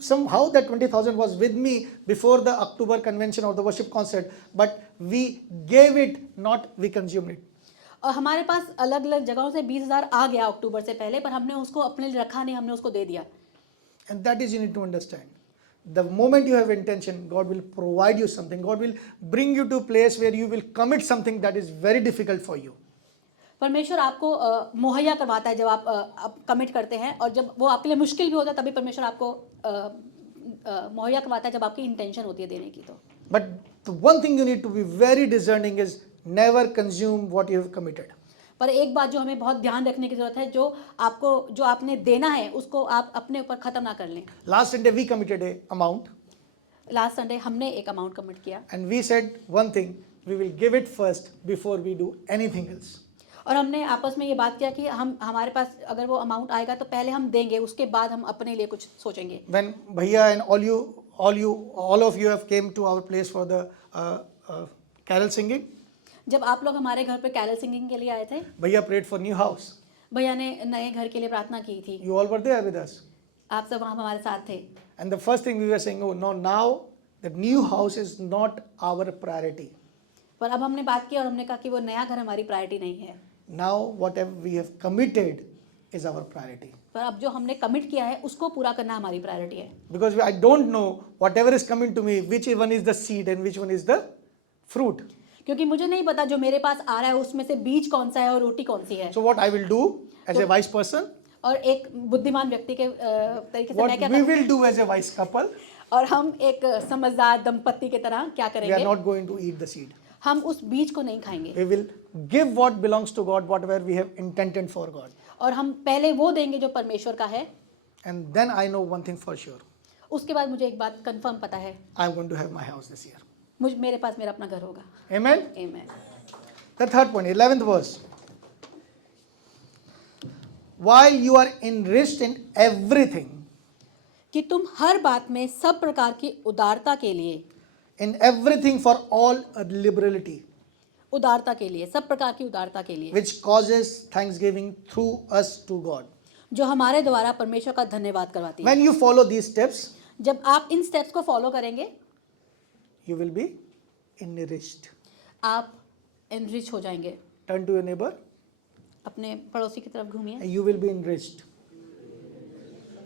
somehow that 20,000 was with me before the October convention or the worship concert, but we gave it, not we consumed it. और हमारे पास अलग अलग जगहों से 20,000 आ गया अक्टूबर से पहले, पर हमने उसको अपने लिए रखा नहीं, हमने उसको दे दिया। And that is you need to understand. The moment you have intention, God will provide you something. God will bring you to a place where you will commit something that is very difficult for you. परमेश्वर आपको मुहैया करवाता है जब आप कमिट करते हैं, और जब वो आपके लिए मुश्किल भी होता है तभी परमेश्वर आपको मुहैया करवाता है जब आपकी इंटेंशन होती है देने की। तो But the one thing you need to be very discerning is never consume what you have committed. पर एक बात जो हमें बहुत ध्यान रखने की जरूरत है, जो आपने देना है उसको आप अपने ऊपर खत्म ना कर लें। Last Sunday we committed a amount last Sunday हमने एक अमाउंट कमिट किया and we said one thing, we will give it first before we do anything else. और हमने आपस में ये बात किया कि हमारे पास अगर वो अमाउंट आएगा तो पहले हम देंगे, उसके बाद हम अपने लिए कुछ सोचेंगे। When Bhaiya and all of you have came to our place for the carol singing, जब आप लोग हमारे घर पे कैरल सिंगिंग के लिए आए थे, Bhaiya prayed for new house. भैया ने नए घर के लिए प्रार्थना की थी। You all were there with us. आप सब वहाँ हमारे साथ थे। And the first thing we were saying, oh no, now the new house is not our priority. पर अब हमने बात की और हमने कहा कि वो नया घर हमारी प्रायोरिटी नहीं है। Now whatever we have committed is our priority. पर अब जो हमने कमिट किया है उसको पूरा करना हमारी प्रायोरिटी है। Because I don't know whatever is coming to me, which one is the seed and which one is the fruit. क्योंकि मुझे नहीं पता जो मेरे पास आ रहा है उसमें से बीज कौन सा है और रोटी कौन सी है। So what I will do as a wise person, और एक बुद्धिमान व्यक्ति के तरीके से मैं what क्या we करूँ, will do as a wise couple, और हम एक समझदार दंपत्ति की तरह क्या we are करेंगे, not going to eat the seed. हम उस बीज को नहीं खाएंगे। We will give what belongs to God, whatever we have intended for God. और हम पहले वो देंगे जो परमेश्वर का है। And then I know one thing for sure. उसके बाद मुझे एक बात कंफर्म पता है, I am going to have my house this year. मेरे पास मेरा अपना घर होगा। Amen? आमीन। The third point, 11th verse. While you are enriched in everything, कि तुम हर बात में सब प्रकार की उदारता के लिए, in everything for all liberality, उदारता के लिए, सब प्रकार की उदारता के लिए, which causes thanksgiving through us to God. जो हमारे द्वारा परमेश्वर का धन्यवाद करवाती है। When you follow these steps, जब आप इन स्टेप्स को फॉलो करेंगे, you will be enriched. आप एनरिच हो जाएंगे। Turn to your neighbor अपने पड़ोसी की तरफ घूमिए। and you will be enriched.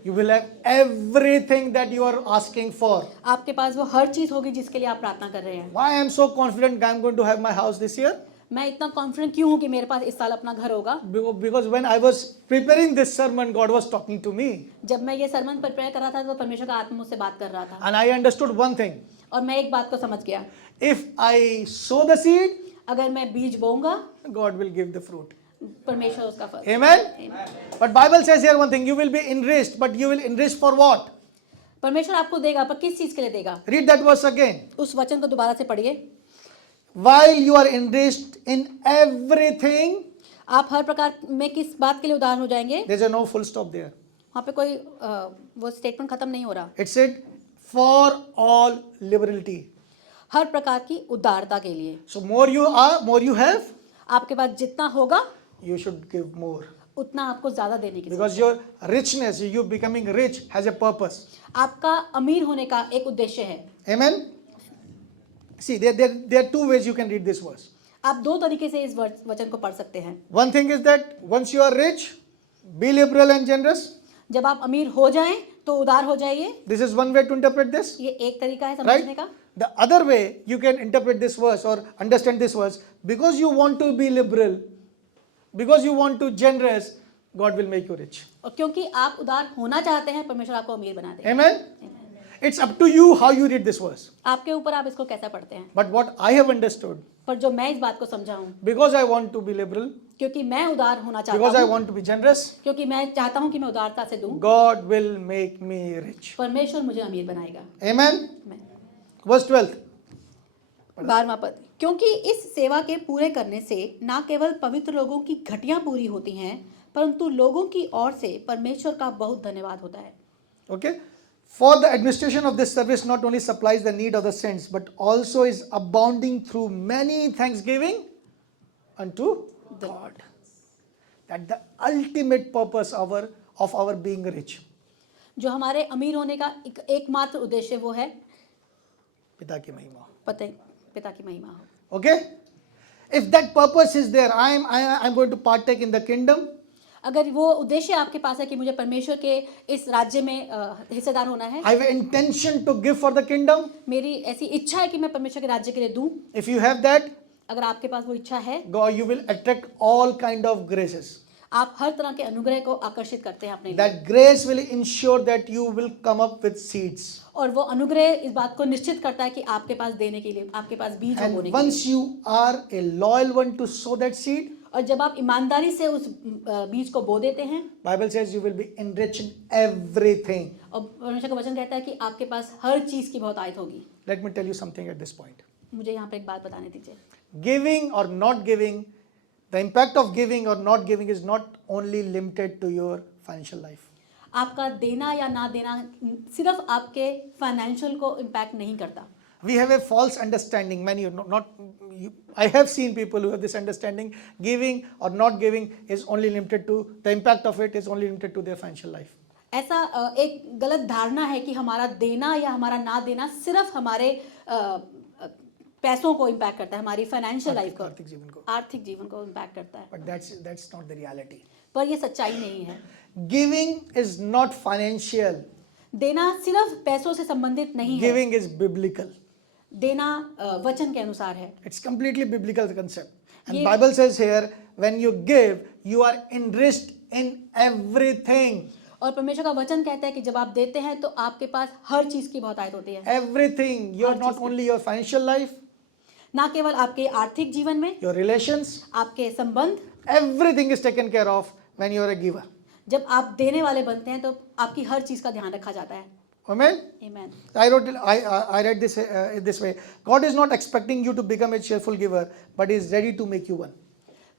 You will have everything that you are asking for. आपके पास वो हर चीज होगी जिसके लिए आप प्रार्थना कर रहे हैं। Why I am so confident I am going to have my house this year? मैं इतना कॉन्फिडेंट क्यों हूँ कि मेरे पास इस साल अपना घर होगा? Because when I was preparing this sermon, God was talking to me. जब मैं ये सरमन प्रिपेयर कर रहा था तो परमेश्वर का आत्मा मुझसे बात कर रहा था, And I understood one thing. और मैं एक बात को समझ गया, If I sow the seed, अगर मैं बीज बोऊंगा God will give the fruit. परमेश्वर उसका फल। Amen? Amen. But Bible says here one thing, you will be enriched, but you will enrich for what? परमेश्वर आपको देगा, पर किस चीज के लिए देगा? Read that verse again. उस वचन को दोबारा से पढ़िए। While you are enriched in everything, आप हर प्रकार में किस बात के लिए उदार हो जाएंगे? there's a no full stop there. वहाँ पे कोई वो स्टेटमेंट खत्म नहीं हो रहा। It said for all liberality. हर प्रकार की उदारता के लिए। So more you are, more you have, आपके पास जितना होगा you should give more. उतना आपको ज्यादा देने की Because your richness, you becoming rich has a purpose. आपका अमीर होने का एक उद्देश्य है। Amen? See, there are two ways you can read this verse. आप दो तरीके से इस वचन को पढ़ सकते हैं। One thing is that once you are rich, be liberal and generous. जब आप अमीर हो जाएं तो उदार हो जाइए। This is one way to interpret this. ये एक तरीका है समझने Right? का। The other way you can interpret this verse or understand this verse, because you want to be liberal, because you want to generous, God will make you rich. और क्योंकि आप उदार होना चाहते हैं, परमेश्वर आपको अमीर बना देगा। Amen? It's up to you how you read this verse. आपके ऊपर आप इसको कैसा पढ़ते हैं। But what I have understood, पर जो मैं इस बात को समझा हूँ, because I want to be liberal, क्योंकि मैं उदार होना चाहता because I हूँ, want to be generous, क्योंकि मैं चाहता हूँ कि मैं उदारता से दूं, God will make me rich. परमेश्वर मुझे अमीर बनाएगा। Amen? Verse 12. 12वां पद, क्योंकि इस सेवा के पूरे करने से न केवल पवित्र लोगों की घटियां पूरी होती हैं, परंतु लोगों की ओर से परमेश्वर का बहुत धन्यवाद होता है। Okay? For the administration of this service not only supplies the need of the saints, but also is abounding through many thanksgiving unto God. That the ultimate purpose of our being rich. जो हमारे अमीर होने का एकमात्र उद्देश्य वो है पिता की महिमा. पिता की महिमा हो. Okay? If that purpose is there, I'm going to partake in the kingdom. अगर वो उद्देश्य आपके पास है कि मुझे परमेश्वर के इस राज्य में हिस्सेदार होना है, I have intention to give for the kingdom. मेरी ऐसी इच्छा है कि मैं परमेश्वर के राज्य के लिए दूं. If you have that, अगर आपके पास वो इच्छा है, God, you will attract all kind of graces. आप हर तरह के अनुग्रह को आकर्षित करते हैं अपने लिए. That grace will ensure that you will come up with seeds. और वो अनुग्रह इस बात को निश्चित करता है कि आपके पास देने के लिए, आपके पास बीज हो बोने And के लिए. once you are a loyal one to sow that seed, और जब आप ईमानदारी से उस बीज को बो देते हैं, Bible says you will be enriched in everything. और परमेश्वर का वचन कहता है कि आपके पास हर चीज की बहुतायत होगी. Let me tell you something at this point. मुझे यहाँ पर एक बात बताने दीजिए. Giving or not giving, the impact of giving or not giving is not only limited to your financial life. आपका देना या ना देना सिर्फ आपके फाइनेंशियल को इम्पैक्ट नहीं करता. We have a false understanding. I have seen people who have this understanding. Giving or not giving is only limited to, the impact of it is only limited to their financial life. ऐसा एक गलत धारणा है कि हमारा देना या हमारा ना देना सिर्फ हमारे पैसों को इम्पैक्ट करता है, हमारी फाइनेंशियल लाइफ को, आर्थिक जीवन को इम्पैक्ट करता है. But that's not the reality. पर ये सच्चाई नहीं है. Giving is not financial. देना सिर्फ पैसों से संबंधित नहीं है. Giving is biblical. देना वचन के अनुसार है. It's completely biblical concept. And Bible says here, when you give, you are enriched in everything. और परमेश्वर का वचन कहता है कि जब आप देते हैं तो आपके पास हर चीज की बहुतायत होती है. Everything. You're not only your financial life, ना केवल आपके आर्थिक जीवन में, your relations, आपके संबंध, everything is taken care of when you are a giver. जब आप देने वाले बनते हैं तो आपकी हर चीज का ध्यान रखा जाता है. Amen? Amen. I read this this way. God is not expecting you to become a cheerful giver, but is ready to make you one.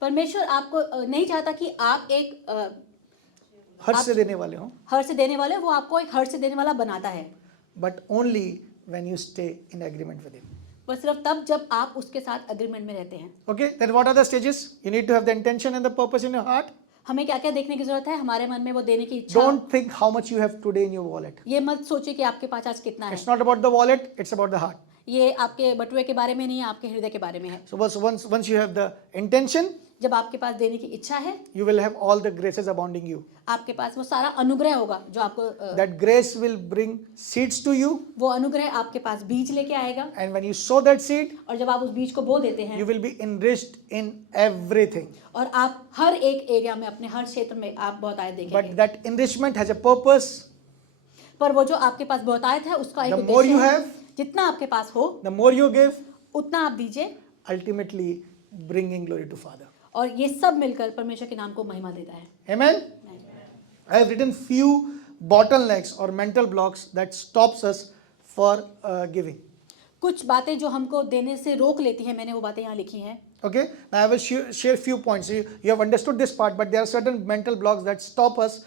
परमेश्वर आपको नहीं चाहता कि आप एक हर्ष से देने वाले हो. हर से देने वाले, वो आपको एक हर से देने वाला बनाता है. But only when you stay in agreement with Him. पर सिर्फ तब जब आप उसके साथ अग्रीमेंट में रहते हैं. Okay, then what are the stages? You need to have the intention and the purpose in your heart. हमें क्या क्या देखने की जरूरत है? हमारे मन में वो देने की इच्छा. Don't think how much you have today in your wallet. ये मत सोचिए कि आपके पास आज कितना है. It's not about the wallet, it's about the heart. ये आपके बटुए के बारे में नहीं है, आपके हृदय के बारे में है. So once you have the intention, जब आपके पास देने की इच्छा है, you will have all the graces abounding you. आपके पास वो सारा अनुग्रह होगा जो आपको That grace will bring seeds to you. वो अनुग्रह आपके पास बीज लेके आएगा. And when you sow that seed, और जब आप उस बीज को बो देते हैं, you will be enriched in everything. और आप हर एक एरिया में, अपने हर क्षेत्र में आप बहुतायत देखेंगे. But that enrichment has a purpose. पर वो जो आपके पास बहुतायत है उसका एक The more you उद्देश्य है. have, जितना आपके पास हो, the more you give, उतना आप दीजिए, ultimately bringing glory to Father. और ये सब मिलकर परमेश्वर के नाम को महिमा देता है. Amen? I have written few bottlenecks or mental blocks that stops us for giving. कुछ बातें जो हमको देने से रोक लेती हैं, मैंने वो बातें यहाँ लिखी हैं. Okay? Now I will share few points. You have understood this part, but there are certain mental blocks that stop us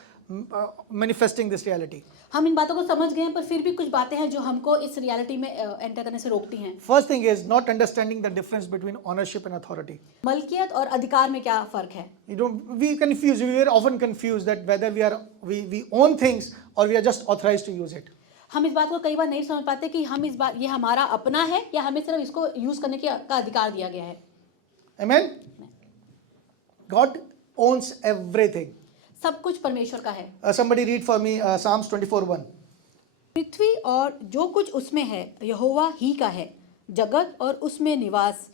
manifesting this reality. हम इन बातों को समझ गए हैं, पर फिर भी कुछ बातें हैं जो हमको इस रियलिटी में एंटर करने से रोकती हैं. First thing is not understanding the difference between ownership and authority. मलकियत और अधिकार में क्या फर्क है? We are often confused that whether we own things or we are just authorized to use it. हम इस बात को कई बार नहीं समझ पाते कि हम इस बात, ये हमारा अपना है या हमें सिर्फ इसको यूज करने का अधिकार दिया गया है. Amen? God owns everything. सब कुछ परमेश्वर का है. Somebody read for me Psalms 24:1. पृथ्वी और जो कुछ उसमें है यहोवा ही का है, जगत और उसमें निवास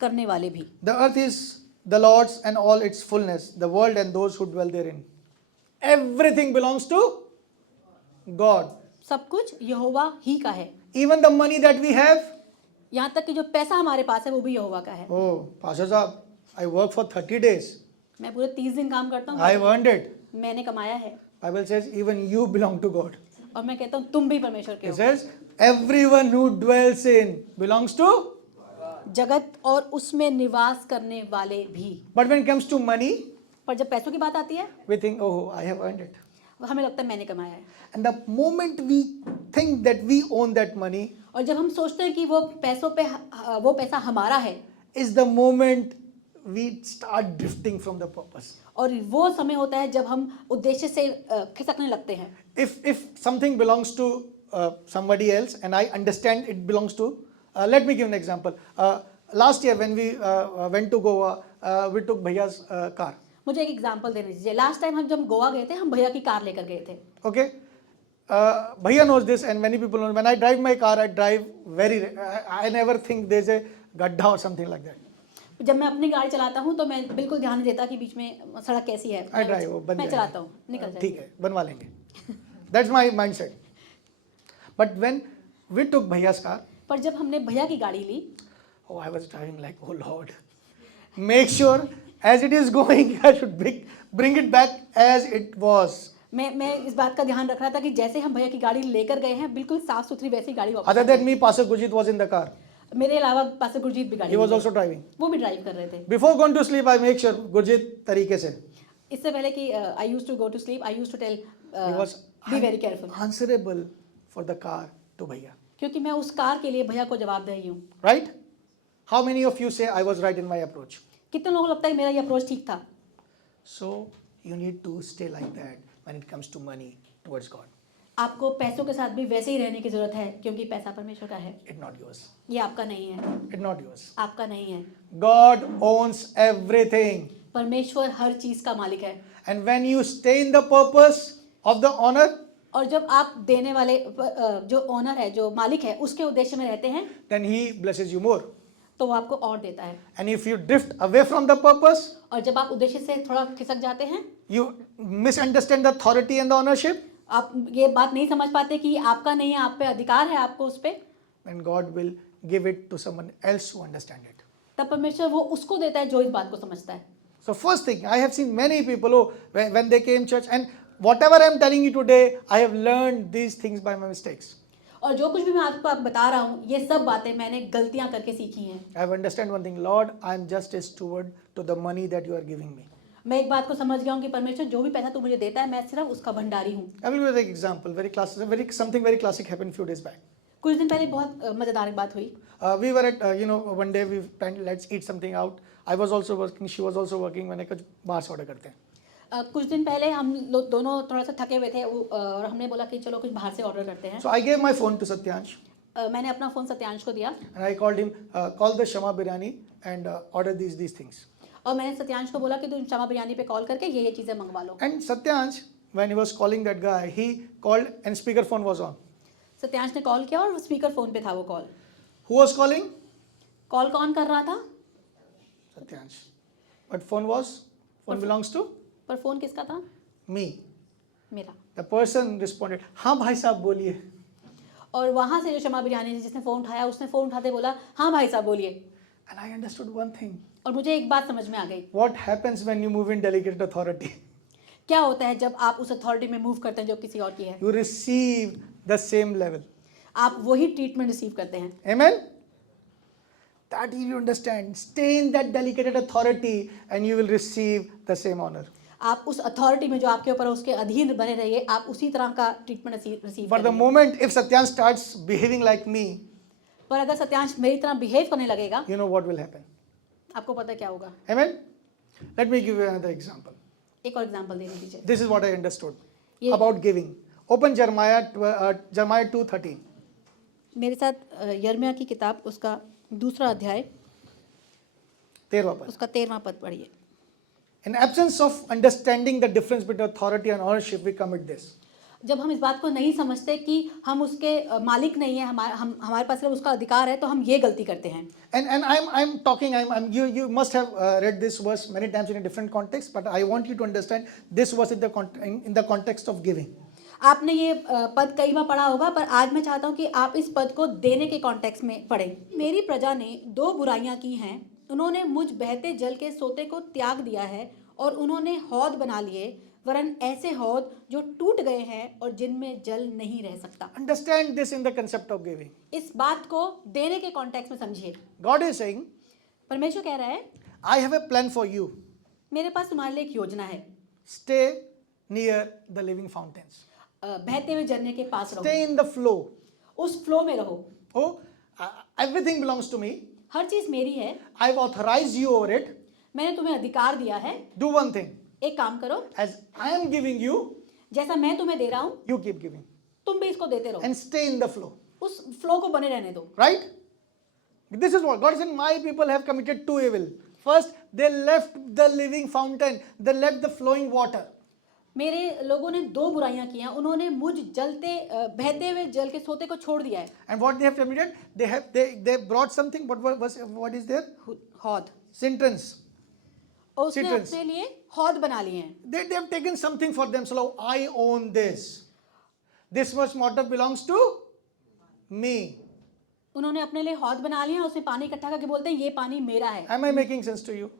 करने वाले भी. The earth is the Lord's and all its fullness, the world and those who dwell therein. Everything belongs to God. सब कुछ यहोवा ही का है. Even the money that we have. यहाँ तक कि जो पैसा हमारे पास है वो भी यहोवा का है. Oh, Pastor Saab, I work for 30 days. मैं पूरे 30 दिन काम करता हूँ. I have earned it. मैंने कमाया है. Bible says even you belong to God. और मैं कहता हूँ तुम भी परमेश्वर के It हो. says everyone who dwells in belongs to. जगत और उसमें निवास करने वाले भी. But when it comes to money, पर जब पैसों की बात आती है, we think, oh, I have earned it. हमें लगता है मैंने कमाया है। And the moment we think that we own that money और जब हम सोचते हैं कि वो वो पैसा हमारा है, is the moment we start drifting from the purpose. और वो समय होता है जब हम उद्देश्य से खिसकने लगते हैं। If something belongs to somebody else and I understand it belongs to, let me give an example. Last year when we went to Goa, we took Bhaiya's car. मुझे एक एग्जांपल देने दीजिए। लास्ट टाइम हम जब गोवा गए थे, हम भैया की कार लेकर गए थे। Okay, Bhaiya knows this and many people know. When I drive my car, I drive I never think there's a gadda or something like that. जब मैं अपनी गाड़ी चलाता हूँ तो मैं बिल्कुल ध्यान नहीं देता कि बीच में सड़क कैसी है। I drive, वो बन मैं जाएगा। चलाता हूँ, निकल जाएगा। ठीक है, बनवा लेंगे। That's my mindset. But when we took Bhaiya's car, पर जब हमने भैया की गाड़ी ली, oh, I was driving like, oh Lord, make sure as it is going, I should bring it back as it was. मैं इस बात का ध्यान रख रहा था कि जैसे हम भैया की गाड़ी लेकर गए हैं, बिल्कुल साफ सुथरी वैसी गाड़ी वापस। Other than me, Pastor Gurjit was in the car. मेरे अलावा पास्टर गुरजीत भी गाड़ी He was में also थे। driving. वो भी ड्राइव कर रहे थे। Before going to sleep, I make sure Gurjit तरीके से. इससे पहले कि I used to go to sleep, I used to tell He was be very careful, answerable for the car to Bhaiya. क्योंकि मैं उस कार के लिए भैया को जवाबदेही हूँ। Right? How many of you say I was right in my approach? कितने लोगों को लगता है मेरा ये अप्रोच ठीक था? So you need to stay like that when it comes to money towards God. आपको पैसों के साथ भी वैसे ही रहने की जरूरत है, क्योंकि पैसा परमेश्वर का है, It's not yours. ये आपका नहीं है, It's not yours. आपका नहीं है। God owns everything. परमेश्वर हर चीज का मालिक है। And when you stay in the purpose of the honor, और जब आप देने वाले जो ओनर है, जो मालिक है, उसके उद्देश्य में रहते हैं, then He blesses you more. तो वो आपको और देता है। And if you drift away from the purpose, और जब आप उद्देश्य से थोड़ा खिसक जाते हैं, you misunderstand the authority and the ownership, आप ये बात नहीं समझ पाते कि आपका नहीं है, आप पे अधिकार है, आपको उस पे, then God will give it to someone else who understand it. तब परमेश्वर वो उसको देता है जो इस बात को समझता है। So first thing, I have seen many people who, when they came church, and whatever I am telling you today, I have learned these things by my mistakes. और जो कुछ भी मैं आपको बता रहा हूँ, ये सब बातें मैंने गलतियाँ करके सीखी हैं। I have understand one thing, Lord, I am just a steward to the money that you are giving me. मैं एक बात को समझ गया हूँ कि परमेश्वर जो भी पैसा तू मुझे देता है, मैं सिर्फ उसका भंडारी हूँ। I will give an example. Something very classic happened few days back. कुछ दिन पहले बहुत मजेदार बात हुई। We were at one day we planned let's eat something out. I was also working, she was also working. मैंने कुछ बाहर से ऑर्डर करते हैं। कुछ दिन पहले हम लोग दोनों थोड़ा सा थके हुए थे और हमने बोला कि चलो कुछ बाहर से ऑर्डर करते हैं। So I gave my phone to Satyansh. मैंने अपना फोन सत्यांश को दिया And I called him, call the Shama Biryani and order these things. और मैंने सत्यांश को बोला कि तुम शमा बिरयानी पे कॉल करके ये चीज़ें मंगवा लो। And Satyansh, when he was calling that guy, he called and speaker phone was on. Satyansh ने कॉल किया और स्पीकर फोन पे था वो call. Who was calling? Call कौन कर रहा था? Satyansh. But phone belongs to पर फोन किसका था? me. मेरा। The person responded, हाँ भाई साहब बोलिए. और वहाँ से जो शमा बिरयानी जिसने फ़ोन उठाया, उसने फ़ोन उठाते बोला हाँ भाई साहब बोलिए। And I understood one thing. और मुझे एक बात समझ में आ गई। What happens when you move in delegated authority? क्या होता है जब आप उस अथॉरिटी में मूव करते हैं जो किसी और की है? You receive the same level. आप वही ट्रीटमेंट रिसीव करते हैं। Amen? That you understand. Stay in that delegated authority and you will receive the same honor. आप उस अथॉरिटी में जो आपके ऊपर है उसके अधीन बने रहिए, आप उसी तरह का ट्रीटमेंट रिसीव But the करेंगे। moment if Satyan starts behaving like me, पर अगर सत्यांश मेरी तरह बिहेव करने लगेगा, you know what will happen. आपको पता क्या होगा? Amen? Let me give you another example. एक और एग्जांपल दे दीजिए। This is what I understood ये- about giving. Open Jeremiah 2:13. मेरे साथ यिर्मयाह की किताब उसका दूसरा अध्याय 13वां पद. उसका 13वां पद पढ़िए। In absence of understanding the difference between authority and ownership, we commit this. जब हम इस बात को नहीं समझते कि हम उसके मालिक नहीं है, हमारे पास सिर्फ उसका अधिकार है, तो हम ये गलती करते हैं। And I'm talking. You must have read this verse many times in a different context, but I want you to understand this verse in the context of giving. आपने ये पद कई बार पढ़ा होगा, पर आज मैं चाहता हूँ कि आप इस पद को देने के कॉन्टेक्स्ट में पढ़ें। मेरी प्रजा ने दो बुराइयां की हैं, उन्होंने मुझ बहते जल के सोते को त्याग दिया है और उन्होंने हौद बना लिए, वरन ऐसे हौद जो टूट गए हैं और जिनमें जल नहीं रह सकता। Understand this in the concept of giving. इस बात को देने के कॉन्टेक्स्ट में समझिए। God is saying, परमेश्वर कह रहा है, I have a plan for you. मेरे पास तुम्हारे लिए एक योजना है। Stay near the living fountains. बहते हुए झरने के पास रहो, Stay in the flow. उस फ्लो में रहो। Oh, everything belongs to me. हर चीज मेरी है, I've authorized you over it. मैंने तुम्हें अधिकार दिया है। Do one thing. एक काम करो, As I am giving you, जैसा मैं तुम्हें दे रहा हूँ you keep giving. तुम भी इसको देते रहो, And stay in the flow. उस फ्लो को बने रहने दो। Right? This is what God said, my people have committed two evil. First, they left the living fountain. They left the flowing water. मेरे लोगों ने दो बुराइयां की हैं, उन्होंने मुझ जलते बहते हुए जल के सोते को छोड़ दिया है। And what they have committed? They brought something. What is there? हौद, Sentence. और उसने Citrus. अपने लिए हौद बना लिए हैं। They have taken something for themselves. I own this. This much water belongs to me. उन्होंने अपने लिए हौद बना लिए हैं, उसमें पानी इकट्ठा करके बोलते हैं ये पानी मेरा है। Am I making sense to you?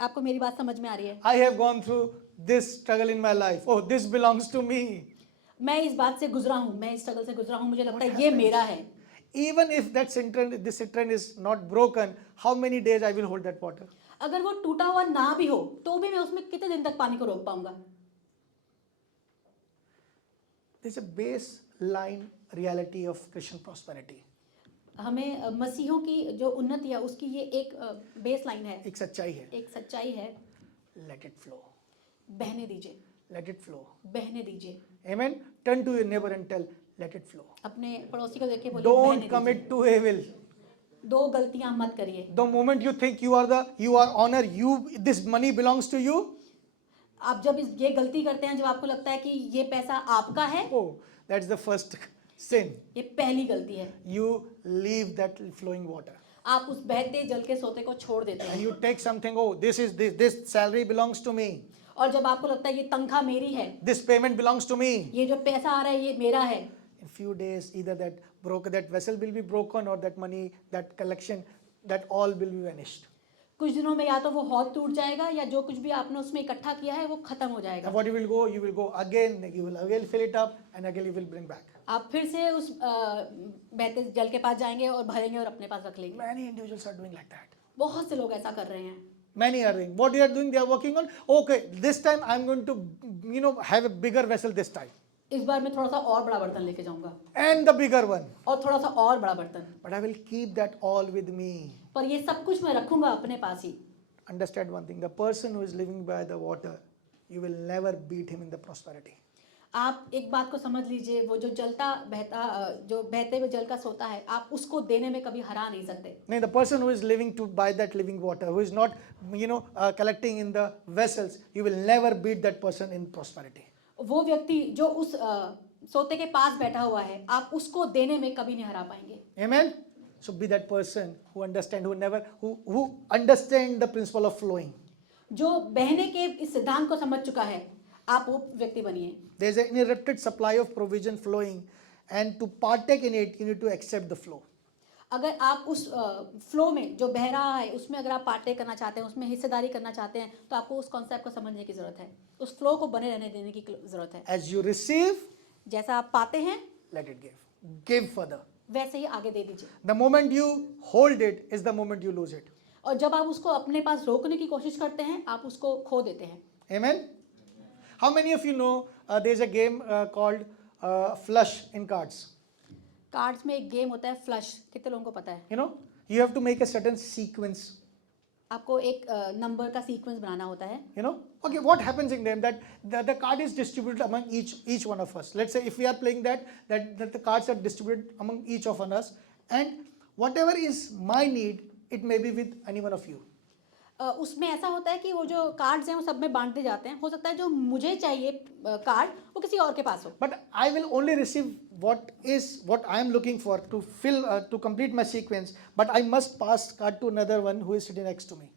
आपको मेरी बात समझ में आ रही है? I have gone through this struggle in my life. Oh, this belongs to me. मैं इस बात से गुजरा हूँ, मैं इस स्ट्रगल से गुजरा हूँ, मुझे लगता है ये मेरा है। Even if this citron is not broken, how many days I will hold that water? अगर वो टूटा हुआ ना भी हो तो भी मैं उसमें कितने दिन तक पानी को रोक पाऊंगा? There's a baseline reality of Christian prosperity. हमें मसीहों की जो उन्नति है उसकी ये एक बेस लाइन है, एक सच्चाई है. एक सच्चाई है। Let it flow. बहने दीजिए, Let it flow. बहने दीजिए। Amen. Turn to your neighbor and tell, let it flow. अपने पड़ोसी को देख के बोलिए Don't बहने commit दीजिए। to evil. दो गलतियां मत करिए। The moment you think you are honor, this money belongs to you. आप जब ये गलती करते हैं, जब आपको लगता है कि ये पैसा आपका है, Oh, that's the first sin. ये पहली गलती है। You leave that flowing water. आप उस बहते जल के सोते को छोड़ देते And हैं। you take something, oh, this salary belongs to me. और जब आपको लगता है ये तनख्वाह मेरी है, This payment belongs to me. ये जो पैसा आ रहा है ये मेरा है, In few days, either that vessel will be broken or that money, that collection, that all will be vanished. कुछ दिनों में या तो वो हौद टूट जाएगा या जो कुछ भी आपने उसमें इकट्ठा किया है वो खत्म हो जाएगा। And what you will go again, you will again fill it up and again you will bring back. आप फिर से उस बहते जल के पास जाएंगे और भरेंगे और अपने पास रख लेंगे। Many individuals are doing like that. बहुत से लोग ऐसा कर रहे हैं। Many are doing. What they are doing, they are working on, okay, this time I'm going to, have a bigger vessel this time. इस बार मैं थोड़ा सा और बड़ा बर्तन लेके जाऊंगा And the bigger one. और थोड़ा सा और बड़ा बर्तन, But I will keep that all with me. पर ये सब कुछ मैं रखूंगा अपने पास ही। Understand one thing, the person who is living by the water, you will never beat him in the prosperity. आप एक बात को समझ लीजिए, वो जो जो बहते हुए जल का सोता है, आप उसको देने में कभी हरा नहीं सकते। Now, the person who is living by that living water, who is not, collecting in the vessels, you will never beat that person in prosperity. वो व्यक्ति जो उस सोते के पास बैठा हुआ है, आप उसको देने में कभी नहीं हरा पाएंगे। Amen. So be that person who understand the principle of flowing. जो बहने के इस सिद्धांत को समझ चुका है, आप वो व्यक्ति बनिए। There is an uninterrupted supply of provision flowing, and to partake in it, you need to accept the flow. अगर आप उस फ्लो में जो बह रहा है उसमें अगर आप पार्टे करना चाहते हैं, उसमें हिस्सेदारी करना चाहते हैं, तो आपको उस कॉन्सेप्ट को समझने की जरूरत है, उस फ्लो को बने रहने देने की जरूरत है। As you receive, जैसा आप पाते हैं let it give. Give further. वैसे ही आगे दे दीजिए। The moment you hold it is the moment you lose it. और जब आप उसको अपने पास रोकने की कोशिश करते हैं, आप उसको खो देते हैं। Amen. How many of you know there is a game called flush in cards? Cards में एक गेम होता है फ्लश, कितने लोगों को पता है? You have to make a certain sequence. आपको एक नंबर का सीक्वेंस बनाना होता है। Okay, what happens in them, that the card is distributed among each one of us. Let's say if we are playing that the cards are distributed among each of us, and whatever is my need, it may be with any one of you. उसमें ऐसा होता है कि वो जो कार्ड्स हैं वो सब में बांटते जाते हैं। हो सकता है जो मुझे चाहिए कार्ड वो किसी और के पास हो। But I will only receive what I am looking for to complete my sequence. But I must pass card to another one who is sitting next to me.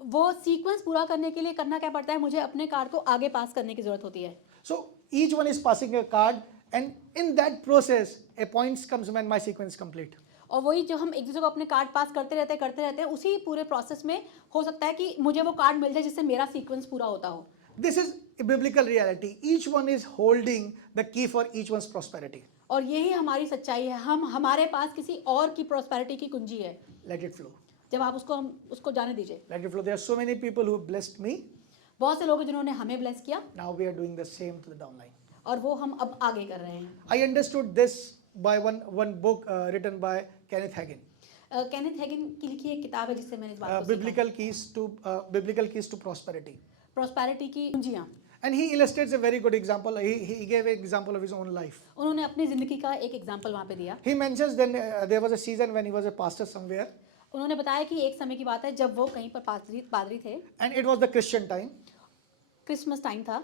वो सीक्वेंस पूरा करने के लिए करना क्या पड़ता है? मुझे अपने कार्ड को आगे पास करने की जरूरत होती है। So each one is passing a card, and in that process, a point comes when my sequence is complete. और वही जो हम एक दूसरे को अपने कार्ड पास करते रहते हैं, उसी पूरे प्रोसेस में हो सकता है कि मुझे वो कार्ड मिल जाए जिससे मेरा सीक्वेंस पूरा होता हो। This is a biblical reality. Each one is holding the key for each one's prosperity. और यही हमारी सच्चाई है। हमारे पास किसी और की प्रॉस्पेरिटी की कुंजी है। Let it flow. जब आप उसको जाने दीजिए। Let it flow. There are so many people who have blessed me. बहुत से लोग हैं जिन्होंने हमें ब्लेस किया Now we are doing the same to the downline. और वो हम अब आगे कर रहे हैं. I understood this by one book written by Kenneth Hagin, Kenneth Hagin की लिखी एक किताब है जिससे मैंने इस बात को सीखा. Biblical Keys to Prosperity. Prosperity की कुंजियां. And he illustrates a very good example. He gave an example of his own life. उन्होंने अपनी जिंदगी का एक एग्जाम्पल वहाँ पे दिया. He mentions then there was a season when he was a pastor somewhere, उन्होंने बताया कि एक समय की बात है जब वो कहीं पर पादरी थे. and it was the Christian time, Christmas time था.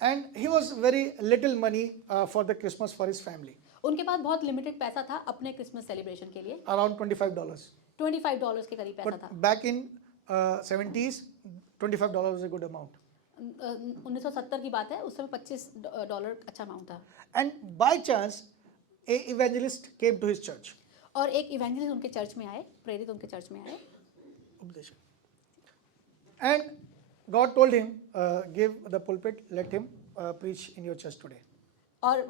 and he was very little money for the Christmas for his family, उनके पास बहुत लिमिटेड पैसा था अपने क्रिसमस सेलिब्रेशन के लिए. around $25. $25 के करीब पैसा था. But back in 70s, $25 was a good amount. 1970 की बात है. उस समय $25 अच्छा अमाउंट था. And by chance, a evangelist came to his church. और एक इवेंजलिस्ट उनके चर्च में आए. प्रेरित उनके चर्च में आए. And God told him, give the pulpit, let him preach in your church today. और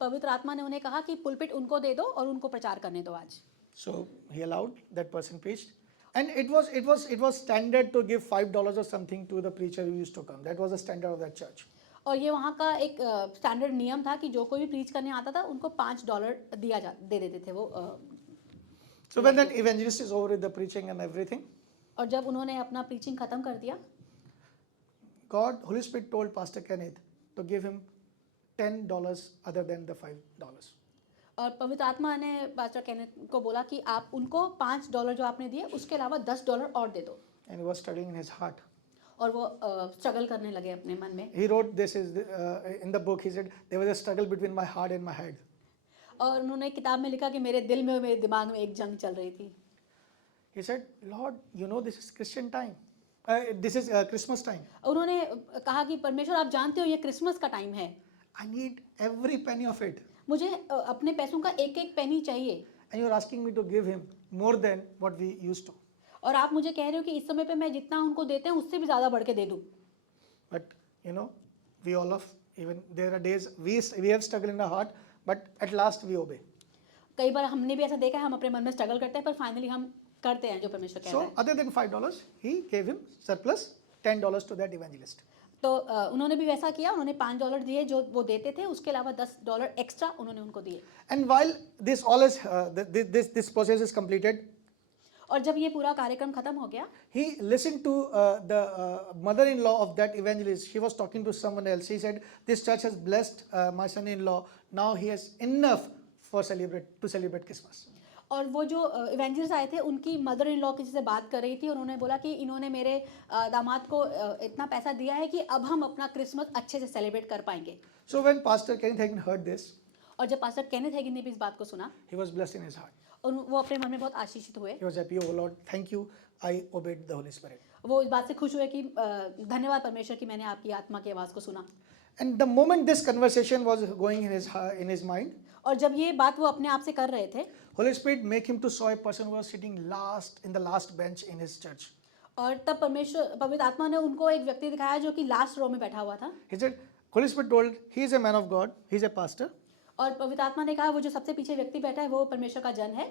पवित्र आत्मा ने उन्हें कहा कि पुलपिट उनको दे दो और उनको प्रचार करने दो आज. So he allowed that person preached, and it was standard to give $5 or something to the preacher who used to come. That was the standard of that church. और ये वहाँ का एक स्टैंडर्ड नियम था कि जो कोई भी प्रीच करने आता था उनको $5 दे देते थे वो. So when that evangelist is over with the preaching and everything, और जब उन्होंने अपना प्रीचिंग खत्म कर दिया, Holy Spirit told Pastor Kenneth to give him $10 other than the $5. और पवित्र आत्मा ने पास्टर केनेथ को बोला कि आप उनको $5 जो आपने दिए उसके अलावा $10 और दे दो. And he was studying in his heart. और वो स्ट्रगल करने लगे अपने मन में. He wrote this in the book. He said there was a struggle between my heart and my head. और उन्होंने किताब में लिखा कि मेरे दिल में और मेरे दिमाग में एक जंग चल रही थी. He said, Lord, you know this is Christian time. This is Christmas time. उन्होंने कहा कि परमेश्वर आप जानते हो ये क्रिसमस का टाइम है. I need every penny of it. मुझे अपने पैसों का एक एक पेनी चाहिए. And you're asking me to give him more than what we used to. और आप मुझे कह रहे हो कि इस समय पे मैं जितना उनको देते हैं उससे भी ज़्यादा बढ़ के दे दूँ. But you know, we all of, even there are days we have struggle in our heart, but at last we obey. कई बार हमने भी ऐसा देखा है, हम अपने मन में स्ट्रगल करते हैं पर फाइनली हम करते हैं जो परमेश्वर कहता So है. other than $5, he gave him surplus $10 to that evangelist. तो उन्होंने भी वैसा किया. उन्होंने $5 दिए जो वो देते थे, उसके अलावा $10 एक्स्ट्रा उन्होंने उनको दिए. And while this all is this process is completed, और जब ये पूरा कार्यक्रम खत्म हो गया, he listened to the mother-in-law of that evangelist. She was talking to someone else. He said, "This church has blessed my son-in-law. Now he has enough to celebrate Christmas." और वो जो इवेंजलिस्ट आए थे उनकी मदर इन लॉ किसी से बात कर रही थी. उन्होंने बोला कि इन्होंने मेरे दामाद को इतना पैसा दिया है कि अब हम अपना क्रिसमस अच्छे से सेलिब्रेट कर पाएंगे. So when Pastor Kenneth Hagin heard this, और जब पास्टर केनेथ हैगिन ने भी इस बात को सुना, he was blessed in his heart. और वो अपने मन में बहुत आशीषित हुए. He was happy, "Oh Lord, thank you. I obeyed the Holy Spirit." वो इस बात से खुश हुए कि धन्यवाद परमेश्वर कि मैंने आपकी आत्मा की आवाज़ को सुना. And the moment this conversation was going in his mind, और जब ये बात वो अपने आप से कर रहे थे, Holy Spirit make him to saw a person who was sitting in the last bench in his church. और तब पवित्र आत्मा ने उनको एक व्यक्ति दिखाया जो कि लास्ट रो में बैठा हुआ था. He said, Holy Spirit told, he is a man of God, he is a pastor. और पवित्र आत्मा ने कहा वो जो सबसे पीछे व्यक्ति बैठा है वो परमेश्वर का जन है.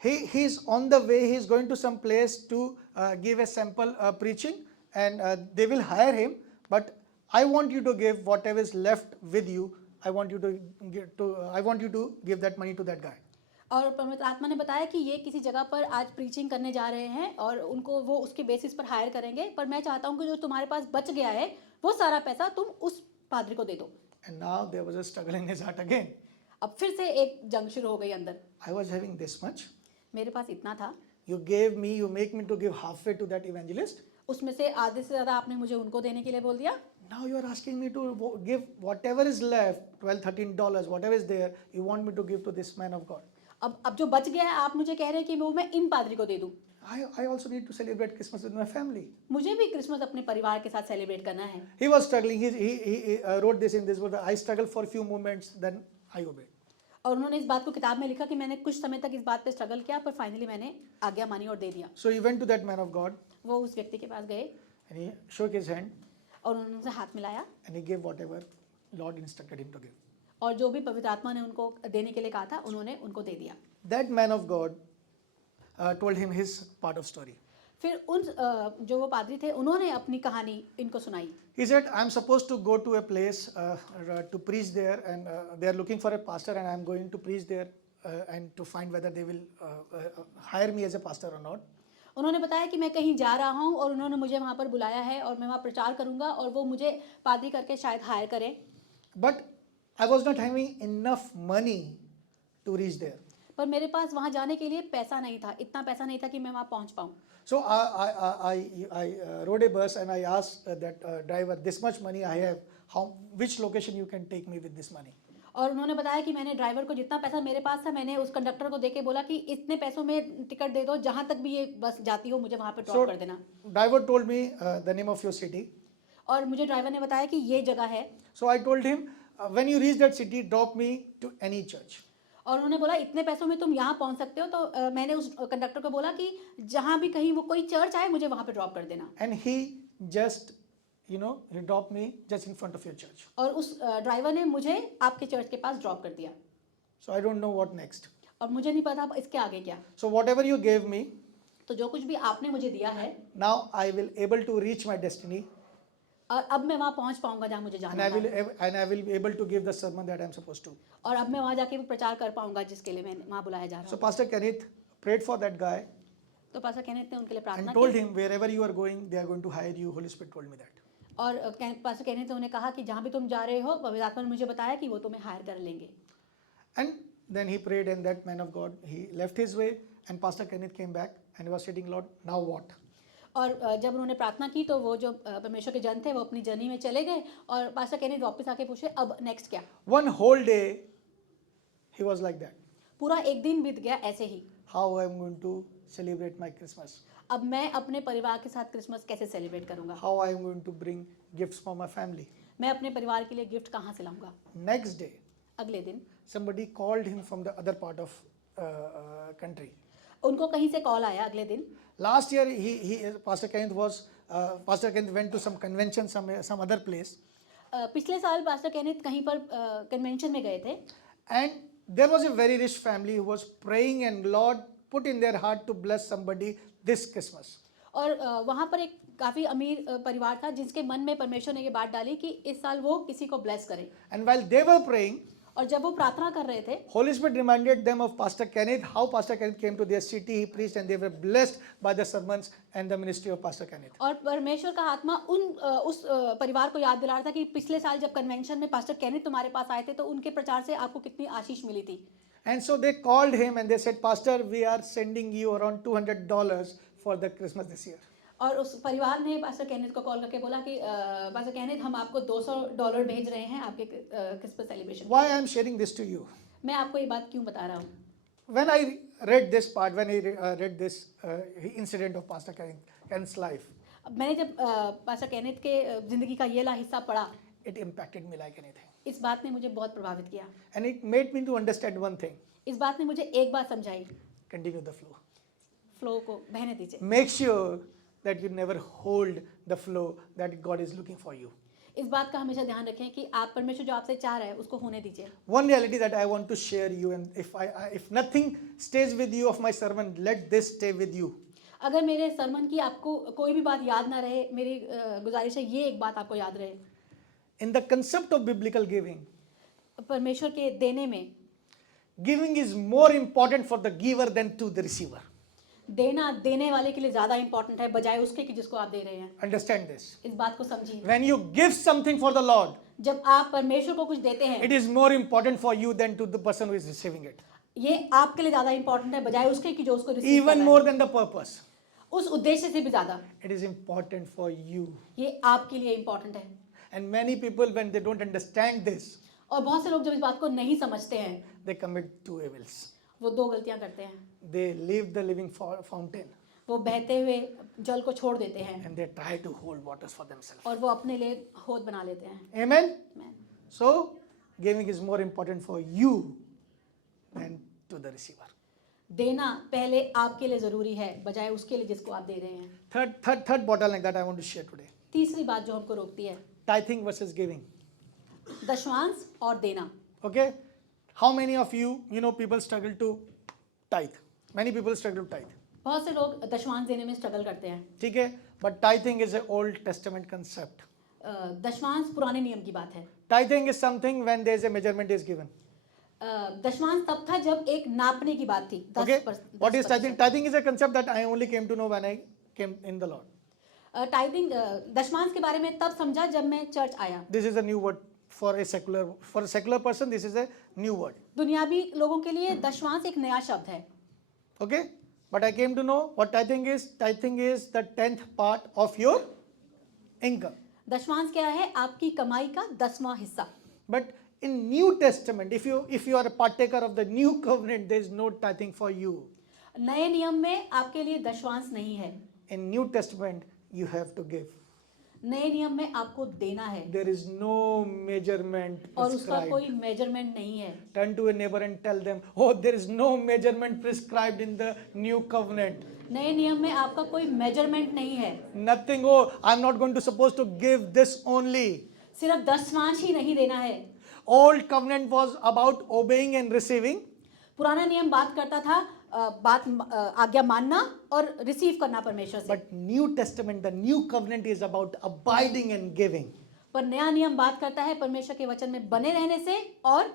He is on the way, he is going to some place to give a sample preaching, and they will hire him, but I want you to give whatever is left with you. I want you to give that money to that guy. और पवित्र आत्मा ने बताया कि ये किसी जगह पर आज प्रीचिंग करने जा रहे हैं और उनको वो उसके बेसिस पर हायर करेंगे, पर मैं चाहता हूँ कि जो तुम्हारे पास बच गया है वो सारा पैसा तुम उस पादरी को दे दो. And now there was a struggle in his heart again. अब फिर से एक जंग शुरू हो गई अंदर. I was having this much. मेरे पास इतना था. You make me to give halfway to that evangelist. उसमें से आधे से ज़्यादा आपने मुझे उनको देने के लिए बोल दिया. Now you are asking me to give whatever is left, $12-13, whatever is there, you want me to give to this man of God. अब जो बच गया है आप मुझे कह रहे हैं कि वो मैं इन पादरी को दे दूं. I also need to celebrate Christmas with my family. मुझे भी क्रिसमस अपने परिवार के साथ सेलिब्रेट करना है. He was struggling. He wrote this in this book. I struggled for a few moments, then I obeyed. और उन्होंने इस बात को किताब में लिखा कि मैंने कुछ समय तक इस बात पे स्ट्रगल किया पर फाइनली मैंने आज्ञा मानी और दे दिया. So he went to that man of God. वो उस व्यक्ति के पास गए And he shook his hand. और उन्होंने उनसे हाथ मिलाया. And he gave whatever Lord instructed him to give. और जो भी पवित्र आत्मा ने उनको देने के लिए कहा था उन्होंने उनको दे दिया. That man of God told him his part of story. फिर जो वो पादरी थे उन्होंने अपनी कहानी इनको सुनाई. He said, I'm supposed to go to a place to preach there, and they are looking for a pastor, and I'm going to preach there and to find whether they will hire me as a pastor or not. उन्होंने बताया कि मैं कहीं जा रहा हूँ और उन्होंने मुझे वहाँ पर बुलाया है और मैं वहाँ प्रचार करूँगा और वो मुझे पादरी करके शायद हायर करें. But I was not having enough money to reach there. पर मेरे पास वहाँ जाने के लिए पैसा नहीं था, इतना पैसा नहीं था कि मैं वहाँ पहुँच पाऊँ. So I rode a bus and I asked that driver, this much money I have, which location you can take me with this money? और उन्होंने बताया कि मैंने ड्राइवर को जितना पैसा मेरे पास था मैंने उस कंडक्टर को देके बोला कि इतने पैसों में टिकट दे दो, जहाँ तक भी ये बस जाती हो मुझे वहाँ पे ड्रॉप कर देना. Driver told me the name of your city. और मुझे ड्राइवर ने बताया कि ये जगह है. So I told him, when you reach that city, drop me to any church. और उन्होंने बोला इतने पैसों में तुम यहाँ पहुँच सकते हो. तो मैंने उस कंडक्टर को बोला कि जहाँ भी कहीं वो कोई चर्च आए मुझे वहाँ पे ड्रॉप कर देना. And he just, he dropped me just in front of your church. और उस ड्राइवर ने मुझे आपके चर्च के पास ड्रॉप कर दिया. So I don't know what next. और मुझे नहीं पता इसके आगे क्या. So whatever you gave me, तो जो कुछ भी आपने मुझे दिया है, now I will able to reach my destiny. और अब मैं वहाँ पहुँच पाऊँगा जहाँ मुझे जाना है. And I will be able to give the sermon that I am supposed to. और अब मैं वहाँ जाके वो प्रचार कर पाऊँगा जिसके लिए मैं वहाँ बुलाया जा रहा So हूँ. Pastor Kenneth prayed for that guy तो पास्टर केनेथ ने उनके लिए and प्रार्थना told की. him, wherever you are going, they are going to hire you. Holy Spirit told me that. और पास्टर केनेथ ने उन्हें कहा कि जहाँ भी तुम जा रहे हो पवित्र आत्मा ने मुझे बताया कि वो तुम्हें हायर कर लेंगे. And then he prayed, and that man of God, he left his way, and Pastor Kenneth came back and he was sitting, Lord, now what? और जब उन्होंने प्रार्थना की तो वो जो परमेश्वर के जन थे वो अपनी जर्नी में चले गए और पास्टर केनेथ वापस आके पूछे अब नेक्स्ट क्या. One whole day, he was like that. पूरा एक दिन बीत गया ऐसे ही. How I am going to celebrate my Christmas? अब मैं अपने परिवार के साथ क्रिसमस कैसे सेलिब्रेट करूंगा. How I am going to bring gifts for my family? मैं अपने परिवार के लिए गिफ्ट कहाँ से लाऊंगा. Next day, अगले दिन somebody called him from the other part of country. उनको कहीं से कॉल आया अगले दिन. Last year, Pastor Kenneth went to some convention, some other place, पिछले साल पास्टर केनेथ कहीं पर कन्वेंशन में गए थे. and there was a very rich family who was praying, and Lord put in their heart to bless somebody this Christmas. और वहाँ पर एक काफ़ी अमीर परिवार था जिसके मन में परमेश्वर ने ये बात डाली कि इस साल वो किसी को ब्लेस करें. And while they were praying, और जब वो प्रार्थना कर रहे थे Holy Spirit reminded them of Pastor Kenneth, how Pastor Kenneth came to their city, he preached, and they were blessed by the sermons and the ministry of Pastor Kenneth. और परमेश्वर का आत्मा उस परिवार को याद दिला रहा था कि पिछले साल जब कन्वेंशन में पास्टर केनेथ तुम्हारे पास आए थे तो उनके प्रचार से आपको कितनी आशीष मिली थी. And so they called him and they said, Pastor, we are sending you around $200 for the Christmas this year. और उस परिवार ने पास्टर केनेथ को कॉल करके बोला कि पास्टर केनेथ हम आपको $200 भेज रहे हैं आपके Christmas celebration. Why I am sharing this to you? मैं आपको ये बात क्यों बता रहा हूँ. When I read this part, when I read this incident of Pastor Kenneth's life, मैंने जब पास्टर केनेथ के जिंदगी का ये ला हिस्सा पढ़ा, it impacted me like anything. इस बात ने मुझे बहुत प्रभावित किया. And it made me to understand one thing. इस बात ने मुझे एक बात समझाई. Continue the flow. फ्लो को बहने दीजिए. Make sure that you never hold the flow that God is looking for you. इस बात का हमेशा ध्यान रखें कि आप परमेश्वर जो आपसे चाह रहा है उसको होने दीजिए. One reality that I want to share you, and if nothing stays with you of my sermon, let this stay with you. अगर मेरे सरमन की आपको कोई भी बात याद ना रहे, मेरी गुजारिश है ये एक बात आपको याद रहे. In the concept of biblical giving, परमेश्वर के देने में giving is more important for the giver than to the receiver. देना देने वाले के लिए ज़्यादा इंपॉर्टेंट है बजाय उसके कि जिसको आप दे रहे हैं. Understand this. इस बात को समझिए. When you give something for the Lord, जब आप परमेश्वर को कुछ देते हैं it is more important for you than to the person who is receiving it. ये आपके लिए ज़्यादा इंपॉर्टेंट है बजाय उसके कि जो उसको रिसीव कर Even रहा more है. than the purpose. उस उद्देश्य से भी ज़्यादा It is important for you. ये आपके लिए इंपॉर्टेंट है. And many people, when they don't understand this, और बहुत से लोग जब इस बात को नहीं समझते हैं they commit two evils. वो दो गलतियां करते हैं. They leave the living fountain वो बहते हुए जल को छोड़ देते हैं and they try to hold waters for themselves. और वो अपने लिए होद बना लेते हैं. Amen? Amen. So, giving is more important for you than to the receiver. देना पहले आपके लिए ज़रूरी है बजाय उसके लिए जिसको आप दे रहे हैं. Third bottleneck that I want to share today. तीसरी बात जो हमको रोकती है Tithing versus giving. दशवांश और देना. Okay? How many of you, people struggle to tithe? Many people struggle to tithe. बहुत से लोग दशमांश देने में स्ट्रगल करते हैं। ठीक है, but tithing is an Old Testament concept. दशमांश पुराने नियम की बात है। Tithing is something when there is a measurement is given. दशमांश तब था जब एक नापने की बात थी। Okay, what is tithing? Tithing is a concept that I only came to know when I came in the Lord. Tithing दशमांश के बारे में तब समझा जब मैं चर्च आया। This is a new word for a secular person. This is a new word. दुनियावी लोगों के लिए दशमांश एक नया शब्द है। Okay, but I came to know what tithing is. Tithing is the 10th part of your income. दशमांश क्या है? आपकी कमाई का 10वां हिस्सा। But in New Testament, if you are a partaker of the new covenant, there is no tithing for you. नए नियम में आपके लिए दशमांश नहीं है। In New Testament, you have to give. नए नियम में आपको देना है। There is no measurement और उसका prescribed. कोई मेजरमेंट नहीं है। Turn to a neighbor and tell them, oh, there is no measurement prescribed in the new covenant. नए नियम में आपका कोई मेजरमेंट नहीं है। Nothing, oh, I'm not going to supposed to give this only. सिर्फ दशमांश ही नहीं देना है। Old covenant was about obeying and receiving. पुराना नियम बात करता था आज्ञा मानना और रिसीव करना परमेश्वर से। But New Testament, the new covenant is about abiding and giving. पर नया नियम बात करता है परमेश्वर के वचन में बने रहने से और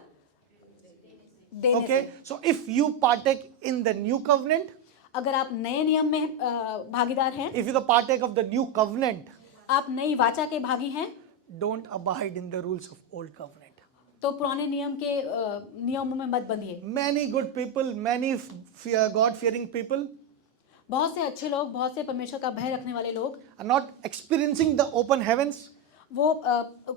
देने Okay, से। so if you partake in the new covenant, अगर आप नए नियम में भागीदार हैं, if you partake of the new covenant, आप नई वाचा के भागी हैं, don't abide in the rules of old covenant. तो पुराने नियम के नियमों में मत बंधिए। Many good people, many God-fearing people बहुत से अच्छे लोग, बहुत से परमेश्वर का भय रखने वाले लोग are not experiencing the open heavens वो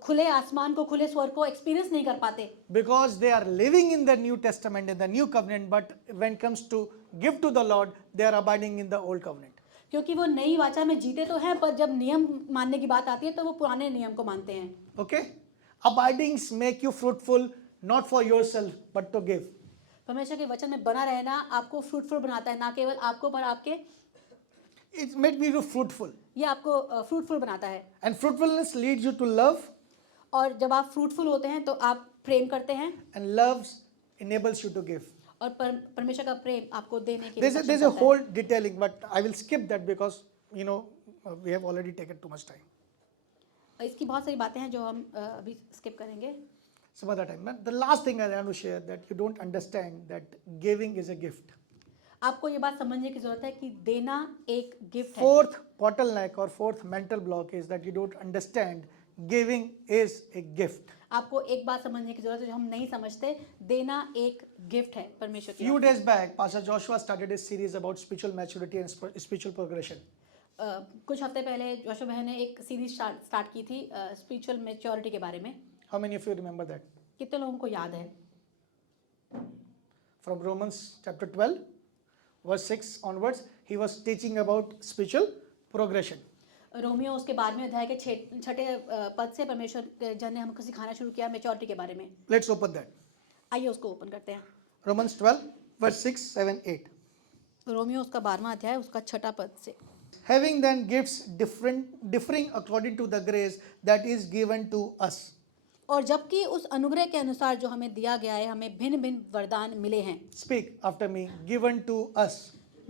खुले आसमान को, खुले स्वर्ग को एक्सपीरियंस नहीं कर पाते, because they are living in the New Testament, in the new covenant, but when it comes to give to the Lord, they are abiding in the old covenant. क्योंकि वो नई वाचा में जीते तो हैं, पर जब नियम मानने की बात आती है तो वो पुराने नियम को मानते हैं। Okay? Abidings make you fruitful, not for yourself, but to give. परमेश्वर के वचन में बना रहना आपको फ्रूटफुल बनाता है, ना केवल आपको पर आपके, It made me fruitful. ये आपको फ्रूटफुल बनाता है। And fruitfulness leads you to love, और जब आप फ्रूटफुल होते हैं तो आप प्रेम करते हैं, and love enables you to give. और परमेश्वर का प्रेम आपको देने के लिए There's सक्षम a करता है। whole detailing, but I will skip that because, we have already taken too much time. इसकी बहुत सारी बातें हैं जो हम अभी स्किप करेंगे। Some other time. But the last thing I want to share that you don't understand that giving is a gift. आपको ये बात समझने की जरूरत है कि देना एक गिफ्ट है। Fourth bottleneck or fourth mental block is that you don't understand giving is a gift. आपको एक बात समझने की जरूरत है जो हम नहीं समझते, देना एक गिफ्ट है परमेश्वर की। Few days back, Pastor Joshua started a series about spiritual maturity and spiritual progression. कुछ हफ्ते पहले जोशुआ बहन ने एक सीरीज स्टार्ट की थी स्पिरिचुअल मैच्योरिटी के बारे में। How many of you remember that? कितने लोगों को याद है? From Romans chapter 12, verse 6 onwards, he was teaching about spiritual progression. Romeo उसके 12वें अध्याय के छठे पद से परमेश्वर के जन ने हमको सिखाना शुरू किया मैच्योरिटी के बारे में। Let's open that. आइए उसको ओपन करते हैं। Romans 12, verse 6, 7, 8. रोमियो उसका 12वां अध्याय उसका छठा पद से। Having then gifts differing according to the grace that is given to us. और जबकि उस अनुग्रह के अनुसार जो हमें दिया गया है, हमें भिन्न भिन्न वरदान मिले हैं। Speak after me. Given to us.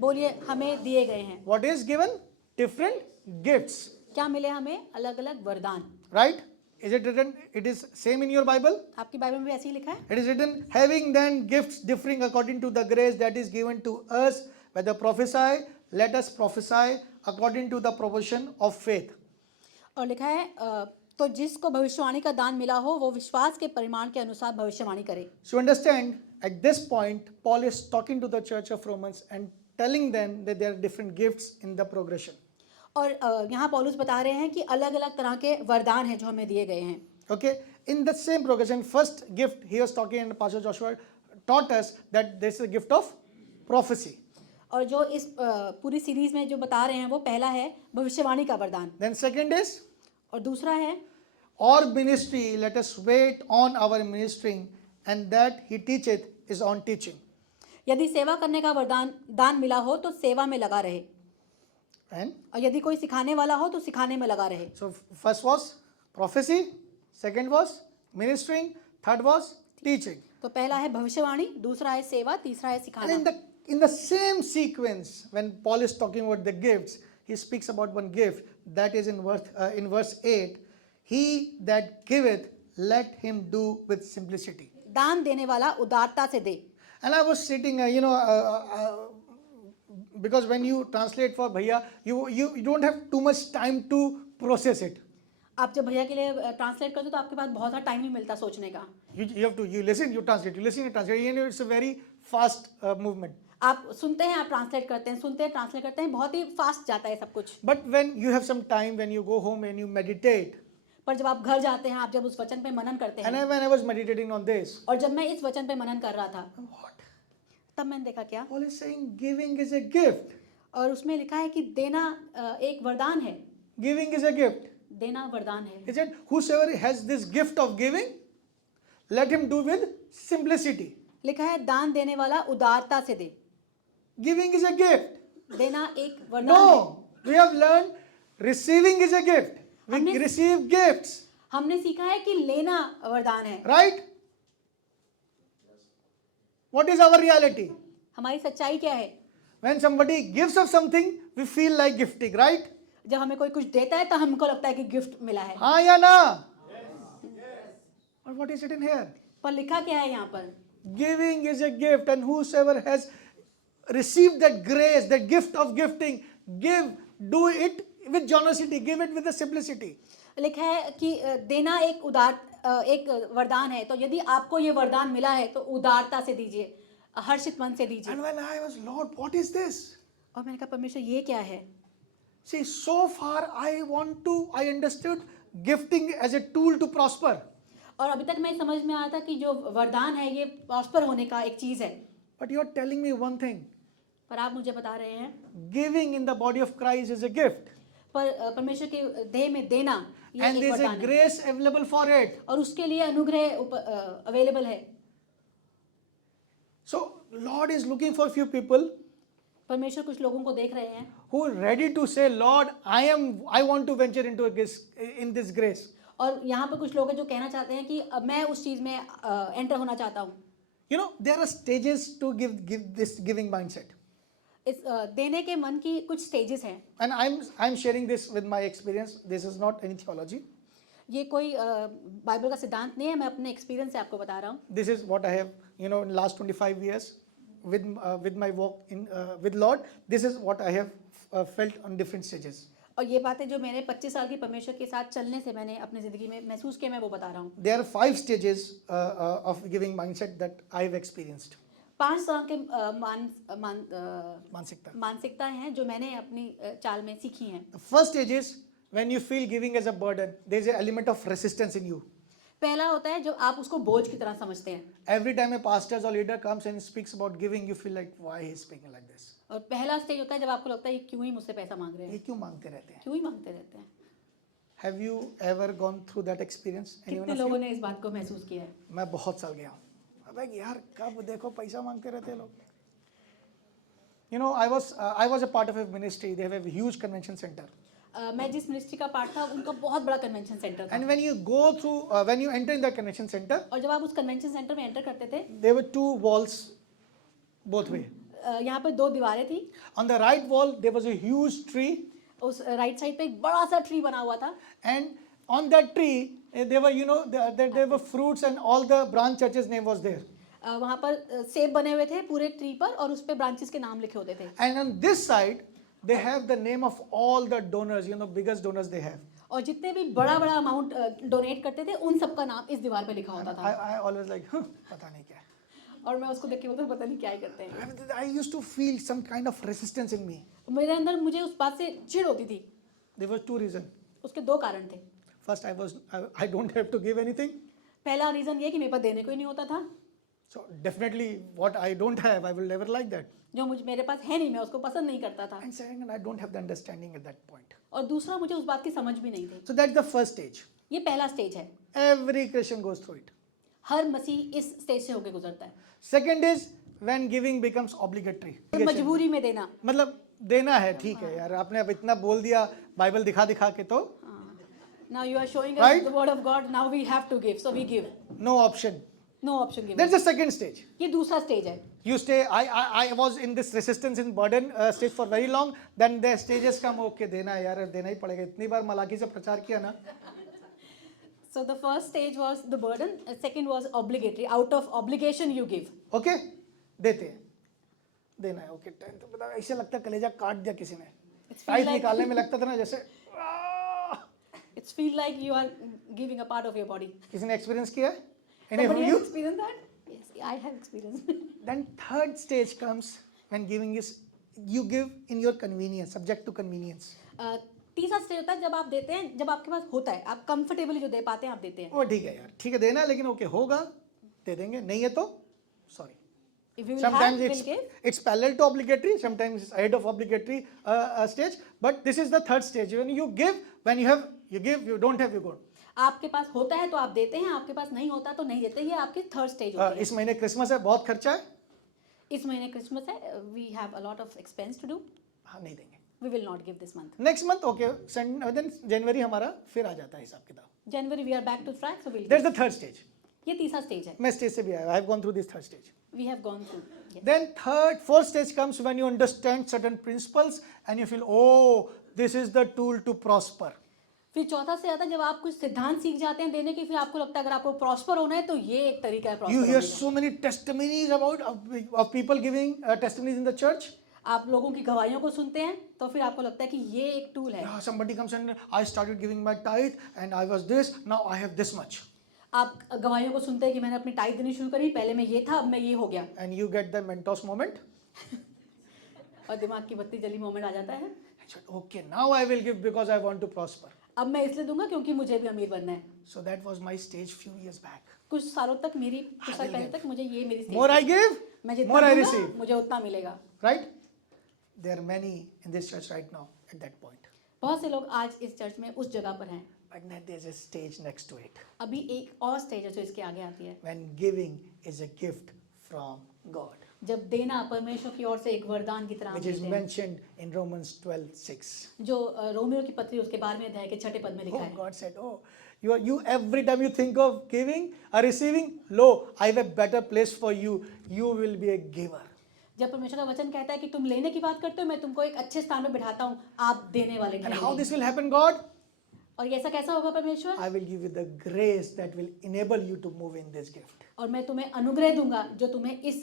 बोलिए, हमें दिए गए हैं। What is given? Different gifts. क्या मिले हमें? अलग अलग वरदान। Right? Is it written? It is same in your Bible? आपकी बाइबल में भी ऐसे ही लिखा है। It is written, having then gifts differing according to the grace that is given to us, whether prophesy, let us prophesy according to the proportion of faith. और लिखा है तो जिसको भविष्यवाणी का दान मिला हो वो विश्वास के परिमाण के अनुसार भविष्यवाणी करे। So understand, at this point, Paul is talking to the church of Romans and telling them that there are different gifts in the progression. और यहाँ पौलुस बता रहे हैं कि अलग अलग तरह के वरदान हैं जो हमें दिए गए हैं। Okay, in the same progression, first gift he was talking, and Pastor Joshua taught us that this is a gift of prophecy. और जो इस पूरी सीरीज में जो बता रहे हैं वो पहला है भविष्यवाणी का वरदान। Then second is, और दूसरा है or ministry, let us wait on our ministering, and that he teacheth is on teaching. यदि सेवा करने का वरदान दान मिला हो तो सेवा में लगा रहे, And और यदि कोई सिखाने वाला हो तो सिखाने में लगा रहे। so first was prophecy, second was ministering, third was teaching. तो पहला है भविष्यवाणी, दूसरा है सेवा, तीसरा है And सिखाना। in the in the same sequence, when Paul is talking about the gifts, he speaks about one gift that is in verse 8. He that giveth, let him do with simplicity. दान देने वाला उदारता से दे. And I was sitting, because when you translate for Bhaiya, you don't have too much time to process it. आप जब भैया के लिए ट्रांसलेट करते हो तो आपके पास बहुत सारा टाइम नहीं मिलता सोचने का. You listen, you translate, you listen, you translate. You know, it's a very fast movement. आप सुनते हैं, आप ट्रांसलेट करते हैं, सुनते हैं, ट्रांसलेट करते हैं, बहुत ही फास्ट जाता है सब कुछ. But when you have some time, when you go home and you meditate, पर जब आप घर जाते हैं, आप जब उस वचन पे मनन करते and हैं, when I was meditating on this, और जब मैं इस वचन पे मनन कर रहा था, what? तब मैंने देखा क्या, Paul is saying giving is a gift. और उसमें लिखा है कि देना एक वरदान है. Giving is a gift. देना वरदान है. He said, whosoever has this gift of giving, let him do with simplicity. लिखा है दान देने वाला उदारता से दे. Giving is a gift. देना एक वरदान है. No, we have learned receiving is a gift. We हमने- receive gifts, हमने सीखा है कि लेना वरदान है. right? What is our reality? हमारी सच्चाई क्या है? When somebody gives us something, we feel like gifting, right? जब हमें कोई कुछ देता है तो हमको लगता है कि गिफ्ट मिला है. हाँ या ना? But what is it in here? पर लिखा क्या है यहाँ पर? Giving is a gift, and whosoever has received that grace, that gift of gifting, do it with generosity, give it with the simplicity. लिखा है कि देना एक वरदान है. तो यदि आपको ये वरदान मिला है तो उदारता से दीजिए, हर्षित मन से दीजिए. And when I was, Lord, what is this? और मैंने कहा परमेश्वर ये क्या है? See, so far I understood gifting as a tool to prosper. और अभी तक मैं समझ में आया था कि जो वरदान है ये प्रॉस्पर होने का एक चीज है. But you are telling me one thing. पर आप मुझे बता रहे हैं Giving in the body of Christ is a gift. पर परमेश्वर के देह में देना ये And एक there is a वरदान है. grace available for it. और उसके लिए अनुग्रह अवेलेबल है. So, Lord is looking for few people परमेश्वर कुछ लोगों को देख रहे हैं who are ready to say, Lord, I want to venture into in this grace. और यहाँ पर कुछ लोग हैं जो कहना चाहते हैं कि अब मैं उस चीज में एंटर होना चाहता हूँ. You know, there are stages to give this giving mindset. इस देने के मन की कुछ स्टेजेस हैं. And I'm sharing this with my experience. This is not any theology. ये कोई बाइबल का सिद्धांत नहीं है, मैं अपने एक्सपीरियंस से आपको बता रहा हूँ. This is what I have, in last 25 years with my walk with Lord. This is what I have felt on different stages. और ये बातें जो मैंने 25 साल की परमेश्वर के साथ चलने से मैंने अपनी जिंदगी में महसूस किया, मैं वो बता रहा हूँ. There are 5 stages of giving mindset that I've experienced. 5 तरह के मानसिकता. मानसिकताएं हैं जो मैंने अपनी चाल में सीखी हैं. The first stage is when you feel giving as a burden. There is an element of resistance in you. पहला होता है जो आप उसको बोझ की तरह समझते हैं. Every time a pastor or leader comes and speaks about giving, you feel like, why he is speaking like this? और पहला स्टेज होता है जब आपको लगता है ये क्यों ही मुझसे पैसा मांग रहे ये हैं, क्यों मांगते रहते हैं? क्यों ही मांगते रहते हैं. Have you ever gone through that experience? Anyone कितने of लोगों you? ने इस बात को महसूस किया है. मैं बहुत साल गया हूँ. अबे यार कब देखो पैसा मांगते रहते हैं लोग. I was a part of a ministry. They have a huge convention center. मैं जिस मिनिस्ट्री का पार्ट था उनका बहुत बड़ा कन्वेंशन सेंटर था. And when you go through, when you enter in the convention center, और जब आप उस कन्वेंशन सेंटर में एंटर करते थे, there were 2 walls both way. यहाँ पर 2 दीवारें थी. On the right wall, there was a huge tree. उस राइट साइड पे एक बड़ा सा ट्री बना हुआ था. And on that tree, there were, there were fruits and all the branch churches' name was there. वहाँ पर सेब बने हुए थे पूरे ट्री पर और उस पे ब्रांचेस के नाम लिखे होते थे. And on this side, they have the name of all the donors, biggest donors they have. और जितने भी बड़ा बड़ा अमाउंट डोनेट करते थे उन सबका नाम इस दीवार पे लिखा होता था. I always like, पता नहीं क्या है. और मैं उसको देख के बोलता पता नहीं क्या ही करते हैं. I used to feel some kind of resistance in me. मेरे अंदर मुझे उस बात से चिढ़ होती थी. There were 2 reasons. उसके 2 कारण थे. First, I don't have to give anything. पहला रीजन ये कि मेरे पास देने को ही नहीं होता था. So definitely, what I don't have, I will never like that. जो मेरे पास है नहीं, मैं उसको पसंद नहीं करता था. And second, I don't have the understanding at that point. और दूसरा मुझे उस बात की समझ भी नहीं थी. So that's the first stage. ये पहला स्टेज है. Every Christian goes through it. हर मसीह इस स्टेज से होकर गुजरता है. Second is when giving becomes obligatory. मजबूरी में देना. मतलब देना है, ठीक है यार, आपने अब इतना बोल दिया बाइबल दिखा के तो. Now you are showing us Right? the word of God. Now we have to give, so we give. No option. No option given. That's the second stage. ये दूसरा स्टेज है। You stay. I was in this resistance in burden stage for very long. Then the stages come. Okay, देना है यार, देना ही पड़ेगा. इतनी बार मलाकी से प्रचार किया ना. So the first stage was the burden, second was obligatory. Out of obligation you give. Okay, देते हैं. देना है. Okay, टाइम तो बता. ऐसे लगता है कलेजा काट दिया किसी ने. It's feel टाइट like निकालने में लगता था ना जैसे. it's feel like you are giving a part of your body. किसी ने एक्सपीरियंस किया? Any of Somebody you? has experienced that? Yes, I have experienced. Then third stage comes when giving is you give in your convenience, subject to convenience. तीसरा स्टेज होता है जब आप देते हैं, जब आपके पास होता है, आप कंफर्टेबली जो दे पाते हैं आप देते हैं। वो ठीक है यार, ठीक है देना है, लेकिन ओके होगा दे देंगे, नहीं है तो sorry. If you will Sometimes have, will give. it's parallel to obligatory, sometimes it's ahead of obligatory stage, but this is the third stage. When you give, when you have, you give, you don't have, you go. आपके पास होता है तो आप देते हैं, आपके पास नहीं होता तो नहीं देते। ये आपकी थर्ड स्टेज होती है। इस महीने क्रिसमस है, बहुत खर्चा है, इस महीने क्रिसमस है, we have a lot of expense to do, हाँ नहीं देंगे. We will not give this month. Next month okay, then जनवरी हमारा फिर आ जाता है हिसाब किताब. January we are back to track, so will. That's the third stage. ये तीसरा स्टेज है। मैं स्टेज से भी आया, I have gone through this third stage. We have gone through. Then fourth stage comes when you understand certain principles and you feel, oh, this is the tool to prosper. फिर चौथा से आता है जब आप कुछ सिद्धांत सीख जाते हैं देने की, फिर आपको लगता है अगर आपको प्रॉस्पर होना है तो ये एक तरीका है You प्रॉस्पर hear होने का। so many testimonies of people giving testimonies in the church. आप लोगों की गवाहियों को सुनते हैं तो फिर आपको लगता है कि ये एक टूल है। Yeah, somebody comes and I started giving my tithe and I was this, now I have this much. आप गवाहियों को सुनते हैं कि मैंने अपनी टाइट देनी शुरू करी, पहले मैं ये था, अब मैं ये हो गया, And you get the Mentos moment. और दिमाग की बत्ती जली मोमेंट आ जाता है। I said, okay, now I will give because I want to prosper. अब मैं इसलिए दूंगा क्योंकि मुझे भी अमीर बनना है। So that was my stage few years back. कुछ सालों तक कुछ साल पहले तक मुझे ये मेरी More I give, मैं जितना more I दूंगा, receive. मुझे उतना मिलेगा। Right? There are many in this church right now at that point. बहुत से लोग आज इस चर्च में उस जगह पर हैं। But then there's a stage next to it. अभी एक और स्टेज है जो इसके आगे आती है, When giving is a gift from God, जब देना परमेश्वर की ओर से एक वरदान की तरह हम which is देते हैं, mentioned in Romans 12:6. जो रोमियो की पत्री उसके 12वें अध्याय के 6 पद में लिखा Oh, है। God said, oh, you every time you think of giving or receiving, lo, I have a better place for you. You will be a giver. जब परमेश्वर का वचन कहता है कि तुम लेने की बात करते हो, मैं तुमको एक अच्छे स्थान में बिठाता हूँ, आप देने वाले And how ठहरेंगे। this will happen, God? और ये ऐसा कैसा होगा परमेश्वर? I will give you the grace that will enable you to move in this gift. और मैं तुम्हें अनुग्रह दूंगा जो तुम्हें इस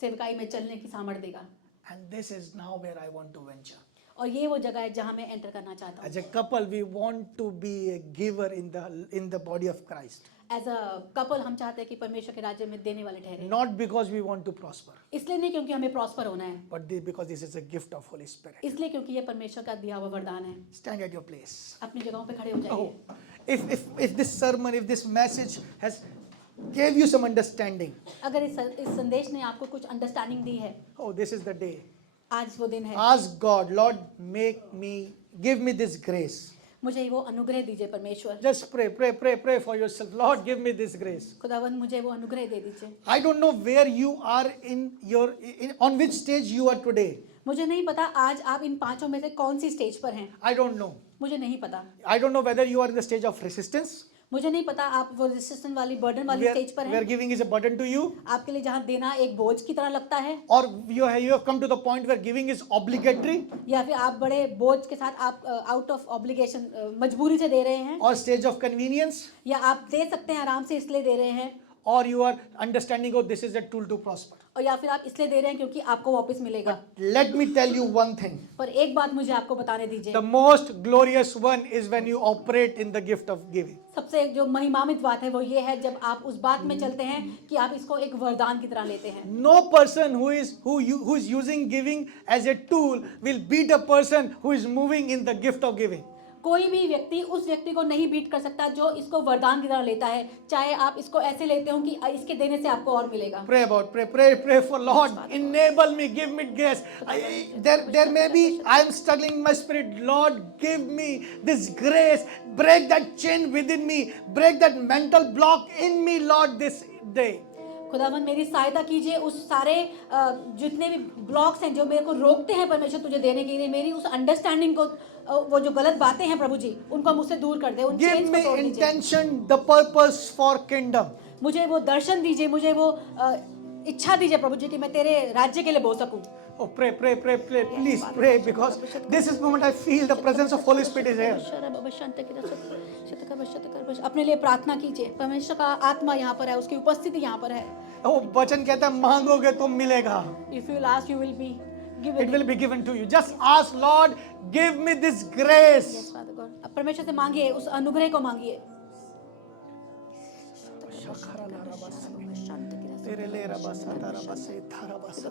सेवकाई में चलने की सामर्थ्य देगा। And this is now where I want to venture. और ये वो जगह है जहाँ मैं एंटर करना चाहता हूँ। As a couple, we want to be a giver in the body of Christ. As a couple हम चाहते हैं कि परमेश्वर के राज्य में देने वाले ठहरे, Not because we want to prosper, इसलिए नहीं क्योंकि हमें प्रॉस्पर होना है, but because this is a gift of Holy Spirit. इसलिए क्योंकि ये परमेश्वर का दिया हुआ वरदान है। Stand at your place. अपनी जगहों पे खड़े हो जाइए। Oh, if this sermon, if this message has gave you some understanding, अगर इस संदेश ने आपको कुछ अंडरस्टैंडिंग दी है, oh, this is the day. आज वो दिन है। Ask God, Lord, give me this grace. मुझे वो अनुग्रह दीजिए परमेश्वर। Just pray for yourself. Lord, give me this grace. खुदावंद मुझे वो अनुग्रह दे दीजिए। I don't know where you are on which stage you are today. मुझे नहीं पता आज आप इन पांचों में से कौन सी स्टेज पर हैं, I don't know. मुझे नहीं पता। I don't know whether you are in the stage of resistance, मुझे नहीं पता आप वो रेसिस्टेंस वाली बर्डन वाली where, स्टेज पर where हैं, giving is a burden to you, आपके लिए जहाँ देना एक बोझ की तरह लगता है, or you have come to the point where giving is obligatory, या फिर आप बड़े बोझ के साथ आप आउट ऑफ ऑब्लिगेशन मजबूरी से दे रहे हैं, or stage of convenience, या आप दे सकते हैं आराम से इसलिए दे रहे हैं, or you are understanding, oh, this is a tool to prosper. और या फिर आप इसलिए दे रहे हैं क्योंकि आपको वापस मिलेगा। Let me tell you one thing. पर एक बात मुझे आपको बताने दीजिए, The most glorious one is when you operate in the gift of giving. सबसे जो महिमान्वित बात है वो ये है जब आप उस बात में चलते हैं कि आप इसको एक वरदान की तरह लेते हैं। No person who is using giving as a tool will beat a person who is moving in the gift of giving. कोई भी व्यक्ति उस व्यक्ति को नहीं बीट कर सकता जो इसको वरदान की तरह लेता है, चाहे आप इसको ऐसे लेते हो कि इसके देने से आपको और मिलेगा। Pray for Lord, enable me, give me grace. There may be, I am struggling in my spirit. Lord, give me this grace. Break that chain within me. Break that mental block in me, Lord, this day. खुदावन मेरी सहायता कीजिए उस सारे जितने भी ब्लॉक्स हैं जो मेरे को रोकते हैं परमेश्वर तुझे देने के लिए, मेरी उस अंडरस्टैंडिंग को वो जो गलत बातें हैं प्रभु जी उनको मुझसे दूर कर दे, उन Give चेंज me को तोड़ दीजिए। intention, the purpose for kingdom. मुझे वो दर्शन दीजिए, मुझे वो इच्छा दीजिए प्रभु जी कि मैं तेरे राज्य के लिए बोल सकूं। Oh, pray, pray, pray, pray. Please pray, because this is the moment I feel the presence of Holy Spirit is here. अपने लिए प्रार्थना कीजिए, परमेश्वर का आत्मा यहाँ पर है, उसकी उपस्थिति यहाँ पर है। Oh, वचन कहता है मांगोगे तो मिलेगा. If you will ask, you will be It given. will be given to you. Just ask, Lord, give me this grace. Yes, Father God. अब परमेश्वर से मांगिए, उस अनुग्रह को मांगिए। तेरे ले रबा सता रबा से थारा बसता.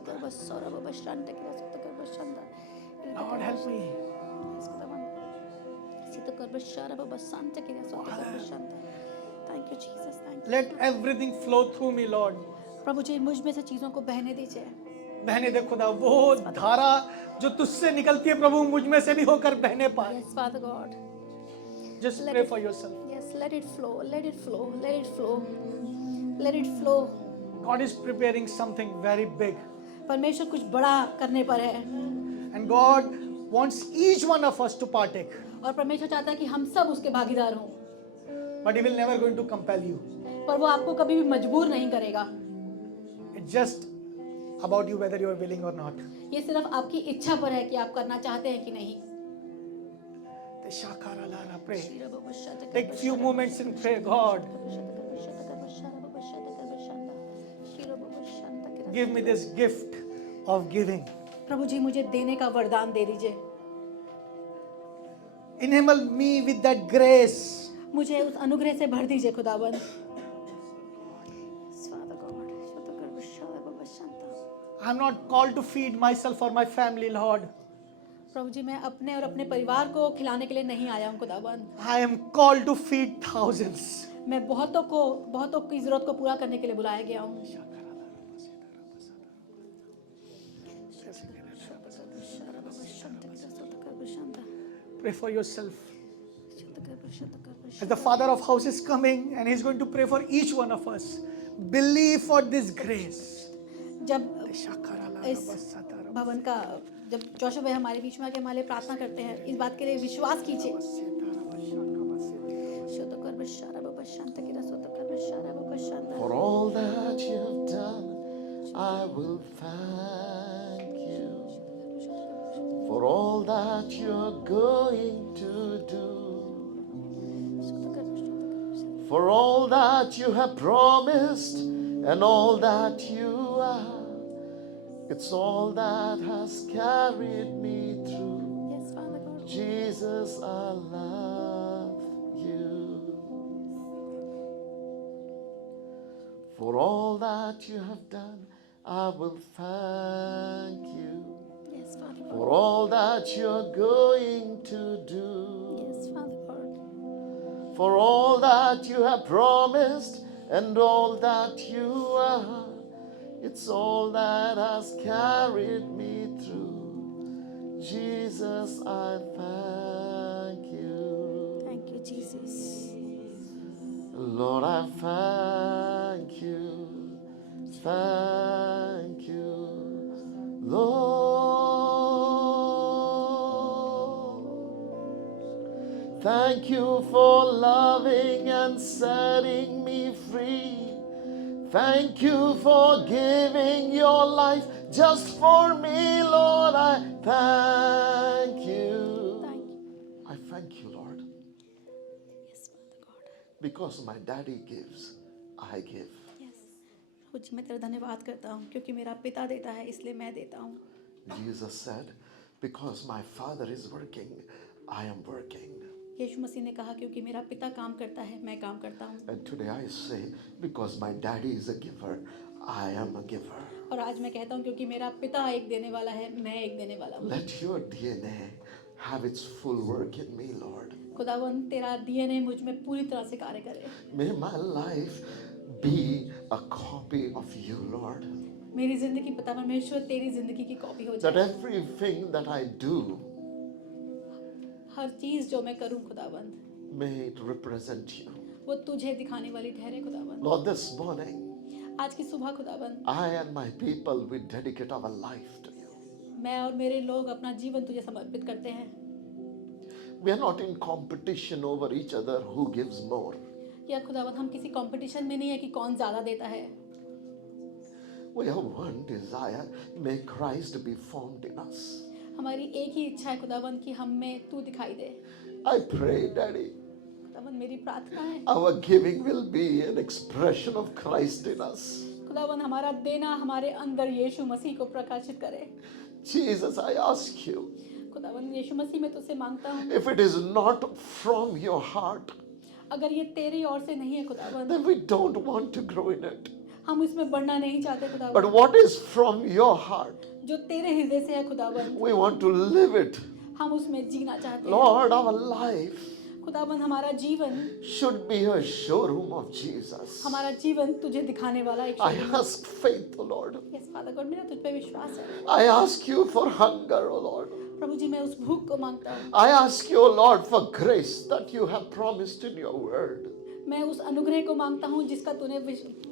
Lord, help me. Thank you, Jesus. Thank you. Let everything flow through me, Lord. प्रभु जी मुझ में से चीजों को बहने दीजिए। बहने दे खुदा, वो धारा जो तुझसे निकलती है प्रभु, मुझ में से भी होकर बहने पाए. Yes, Father God. Just Let pray it- for yourself. Yes, let it flow, let it flow, let it flow, let it flow. God is preparing something very big. परमेश्वर कुछ बड़ा करने पर है And God wants each one of us to partake. और परमेश्वर चाहता है कि हम सब उसके भागीदार हों, But He will never going to compel you. पर वो आपको कभी भी मजबूर नहीं करेगा। It's just about you whether you are willing or not. ये सिर्फ आपकी इच्छा पर है कि आप करना चाहते हैं कि नहीं। Pray. Take few moments and pray, God, give me this gift of giving. प्रभु जी मुझे देने का वरदान दे दीजिए, Enable me with that grace. मुझे उस अनुग्रह से भर दीजिए खुदावन। I'm not called to feed myself or my family, Lord. प्रभु जी मैं अपने और अपने परिवार को खिलाने के लिए नहीं आया हूँ खुदावन। I am called to feed thousands. मैं बहुतों की जरूरत को पूरा करने के लिए बुलाया गया हूँ। Pray for yourself. As the Father of house is coming and He's going to pray for each one of us. Believe for this grace. जब इस भवन का जब जोशुआ भाई हमारे बीच में आके हमारे लिए प्रार्थना करते हैं, इस बात के लिए विश्वास कीजिए। For all that you have done, I will thank you. For all that you're going to do. For all that you have promised and all that you are. It's all that has carried me through. Yes, Father God. Jesus, I love you. For all that you have done, I will thank you. Yes, Father God. For all that you're going to do. Yes, Father God. For all that you have promised and all that you are. It's all that has carried me through. Jesus, I thank you. Thank you, Jesus. Lord, I thank you. Thank you, Lord. Thank you for loving and setting me free. Thank you for giving your life just for me, Lord. I thank you. Thank you. I thank you, Lord. Yes, Father God. Because my daddy gives, I give. Yes. प्रभु जी मैं तेरा धन्यवाद करता हूँ क्योंकि मेरा पिता देता है इसलिए मैं देता हूँ। Jesus said, because my father is working, I am working. यीशु मसीह ने कहा क्योंकि मेरा पिता काम करता है मैं काम करता हूँ। And today I say, because my daddy is a giver, I am a giver. और आज मैं कहता हूँ क्योंकि मेरा पिता एक देने वाला है मैं एक देने वाला हूँ। Let your DNA have its full work in me, Lord. खुदावन तेरा डीएनए मुझ में पूरी तरह से कार्य करे। May my life be a copy of you, Lord. मेरी जिंदगी पिता परमेश्वर तेरी जिंदगी की कॉपी हो That जाए। everything that I do, हर चीज जो मैं करूँ खुदावन may it represent you. वो तुझे दिखाने वाली ठहरे खुदावन। Lord, this morning, आज की सुबह खुदावन I and my people, we dedicate our life to you. मैं और मेरे लोग अपना जीवन तुझे समर्पित करते हैं। We are not in competition over each other who gives more. या खुदावन हम किसी कंपटीशन में नहीं है कि कौन ज़्यादा देता है। We have one desire, may Christ be formed in us. हमारी एक ही इच्छा है खुदावन कि हम में तू दिखाई दे। I pray, Daddy, खुदावन मेरी प्रार्थना है our giving will be an expression of Christ in us. खुदावन हमारा देना हमारे अंदर यीशु मसीह को प्रकाशित करे। Jesus, I ask you, खुदावन यीशु मसीह मैं तुझसे मांगता हूँ, if it is not from your heart, अगर ये तेरी ओर से नहीं है खुदावन, then we don't want to grow in it. हम इसमें बढ़ना नहीं चाहते But खुदावन। what is from your heart, जो तेरे हृदय से है खुदावन, we want to live it. हम उसमें जीना चाहते हैं। Lord, our life खुदावन हमारा जीवन, should be a showroom of Jesus. हमारा जीवन तुझे दिखाने वाला एक I ask faith, O Lord. Yes father God, मेरा तुझ पे विश्वास है। I ask you for hunger, O Lord. प्रभु जी मैं उस भूख को मांगता हूँ, I ask you, O Lord, for grace that you have promised in your word. मैं उस अनुग्रह को मांगता हूँ जिसका तूने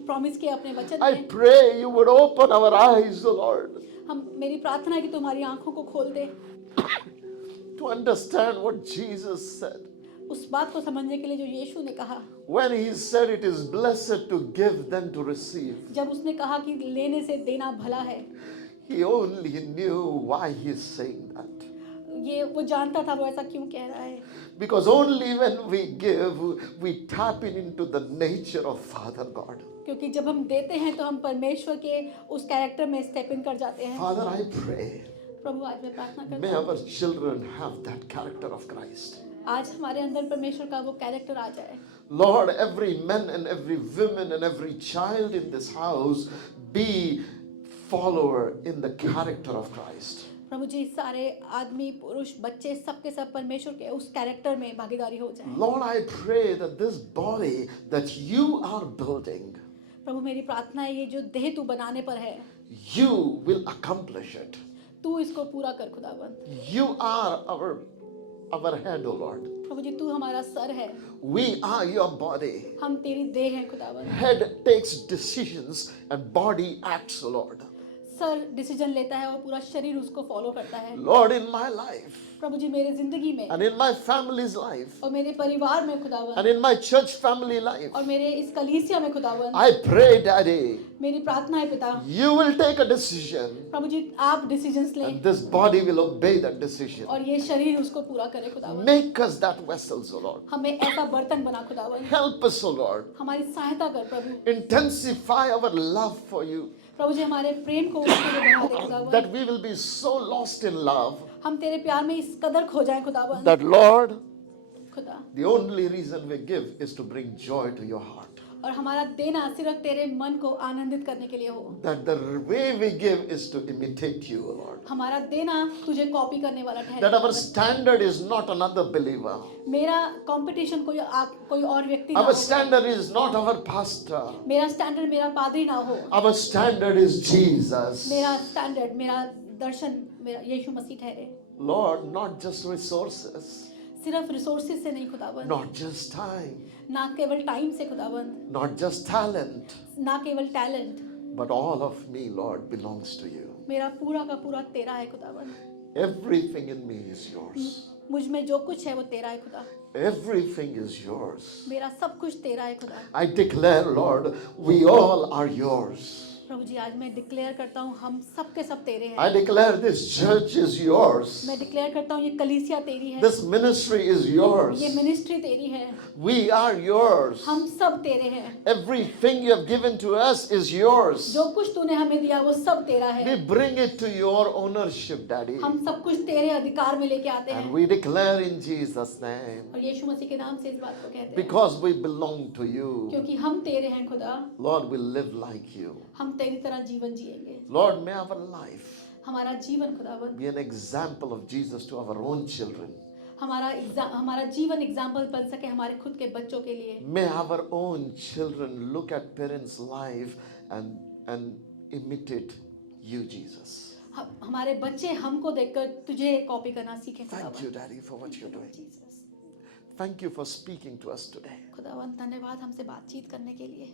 प्रॉमिस किया अपने वचन I में। pray you would open our eyes, O Lord, हम मेरी प्रार्थना है कि तुम्हारी आंखों को खोल दे, to understand what Jesus said. उस बात को समझने के लिए जो यीशु ने कहा, When he said it is blessed to give than to receive, जब उसने कहा कि लेने से देना भला है, he only knew why he is saying that. ये वो जानता था वो ऐसा क्यों कह रहा है। Because only when we give, we tap into the nature of Father God. क्योंकि जब हम देते हैं तो हम परमेश्वर के उस कैरेक्टर में स्टेप इन कर जाते हैं। Father, I pray, प्रभु आज मैं प्रार्थना may करता हूँ, our children have that character of Christ. आज हमारे अंदर परमेश्वर का वो कैरेक्टर आ जाए। Lord, every man and every woman and every child in this house be follower in the character of Christ. प्रभु जी सारे आदमी पुरुष बच्चे सबके सब परमेश्वर के उस कैरेक्टर में भागीदारी हो जाए। Lord, I pray that this body that you are building, प्रभु मेरी प्रार्थना है ये जो देह तू बनाने पर है, you will accomplish it. तू इसको पूरा कर खुदावन। You are our head, O Lord. प्रभु जी तू हमारा सर है, We are your body. हम तेरी देह है खुदावन। Head takes decisions and body acts, O Lord. Sir decision लेता है और पूरा शरीर उसको फॉलो करता है। Lord, in my life प्रभु जी मेरे जिंदगी में and in my family's life और मेरे परिवार में खुदावन and in my church family life, और मेरे इस कलीसिया में खुदावन, I pray, Daddy, मेरी प्रार्थना है पिता, you will take a decision प्रभु जी आप डिसीजंस लें and this body will obey that decision. और ये शरीर उसको पूरा करे खुदावन। Make us that vessels, O Lord. हमें ऐसा बर्तन बना खुदावन, Help us, O Lord. हमारी सहायता कर प्रभु। Intensify our love for you, प्रभु जी हमारे प्रेम को उसके लिए बढ़ा दे खुदावन, that we will be so lost in love हम तेरे प्यार में इस कदर खो जाएं खुदावन। that, Lord, खुदा the only reason we give is to bring joy to your heart. और हमारा देना सिर्फ तेरे मन को आनंदित करने के लिए हो, That the way we give is to imitate you, O Lord. हमारा देना तुझे कॉपी करने वाला ठहरे That our खुदावन। standard is not another believer. मेरा कंपटीशन कोई और व्यक्ति ना Our हो, standard is not our pastor. मेरा स्टैंडर्ड मेरा पादरी ना हो, Our standard is Jesus. मेरा स्टैंडर्ड मेरा दर्शन मेरा यीशु मसीह ठहरे। Lord, not just resources, सिर्फ रिसोर्सेज से नहीं खुदावन, not just time, ना केवल टाइम से खुदावन, not just talent, ना केवल talent, but all of me, Lord, belongs to you. मेरा पूरा का पूरा तेरा है खुदावन। Everything in me is yours. मुझ में जो कुछ है वो तेरा है खुदा, Everything is yours. मेरा सब कुछ तेरा है खुदा। I declare, Lord, we all are yours. प्रभु जी आज मैं डिक्लेयर करता हूँ हम सब के सब तेरे I हैं। declare this church is yours. मैं डिक्लेयर करता हूँ ये कलीसिया तेरी है, This ministry is yours. ये मिनिस्ट्री तेरी है, We are yours. हम सब तेरे हैं। Everything you have given to us is yours. जो कुछ तूने हमें दिया वो सब तेरा We है, bring it to your ownership, Daddy. हम सब कुछ तेरे अधिकार में लेके आते And हैं we declare in Jesus' name, और यीशु मसीह के नाम से इस बात को कहते हैं, because we belong to you, क्योंकि हम तेरे हैं खुदा, Lord, we live like you. हम तेरी तरह जीवन जिएंगे। Lord, may our life हमारा जीवन खुदावन, be an example of Jesus to our own children. हमारा जीवन एग्जाम्पल बन सके हमारे खुद के बच्चों के लिए। May our own children look at parents' life and imitate you, Jesus. हमारे बच्चे हमको देखकर तुझे कॉपी करना सीखें Thank you, खुदावन। Daddy, for what you're doing. Jesus, Thank you for speaking to us today. खुदावन धन्यवाद हमसे बातचीत करने के लिए।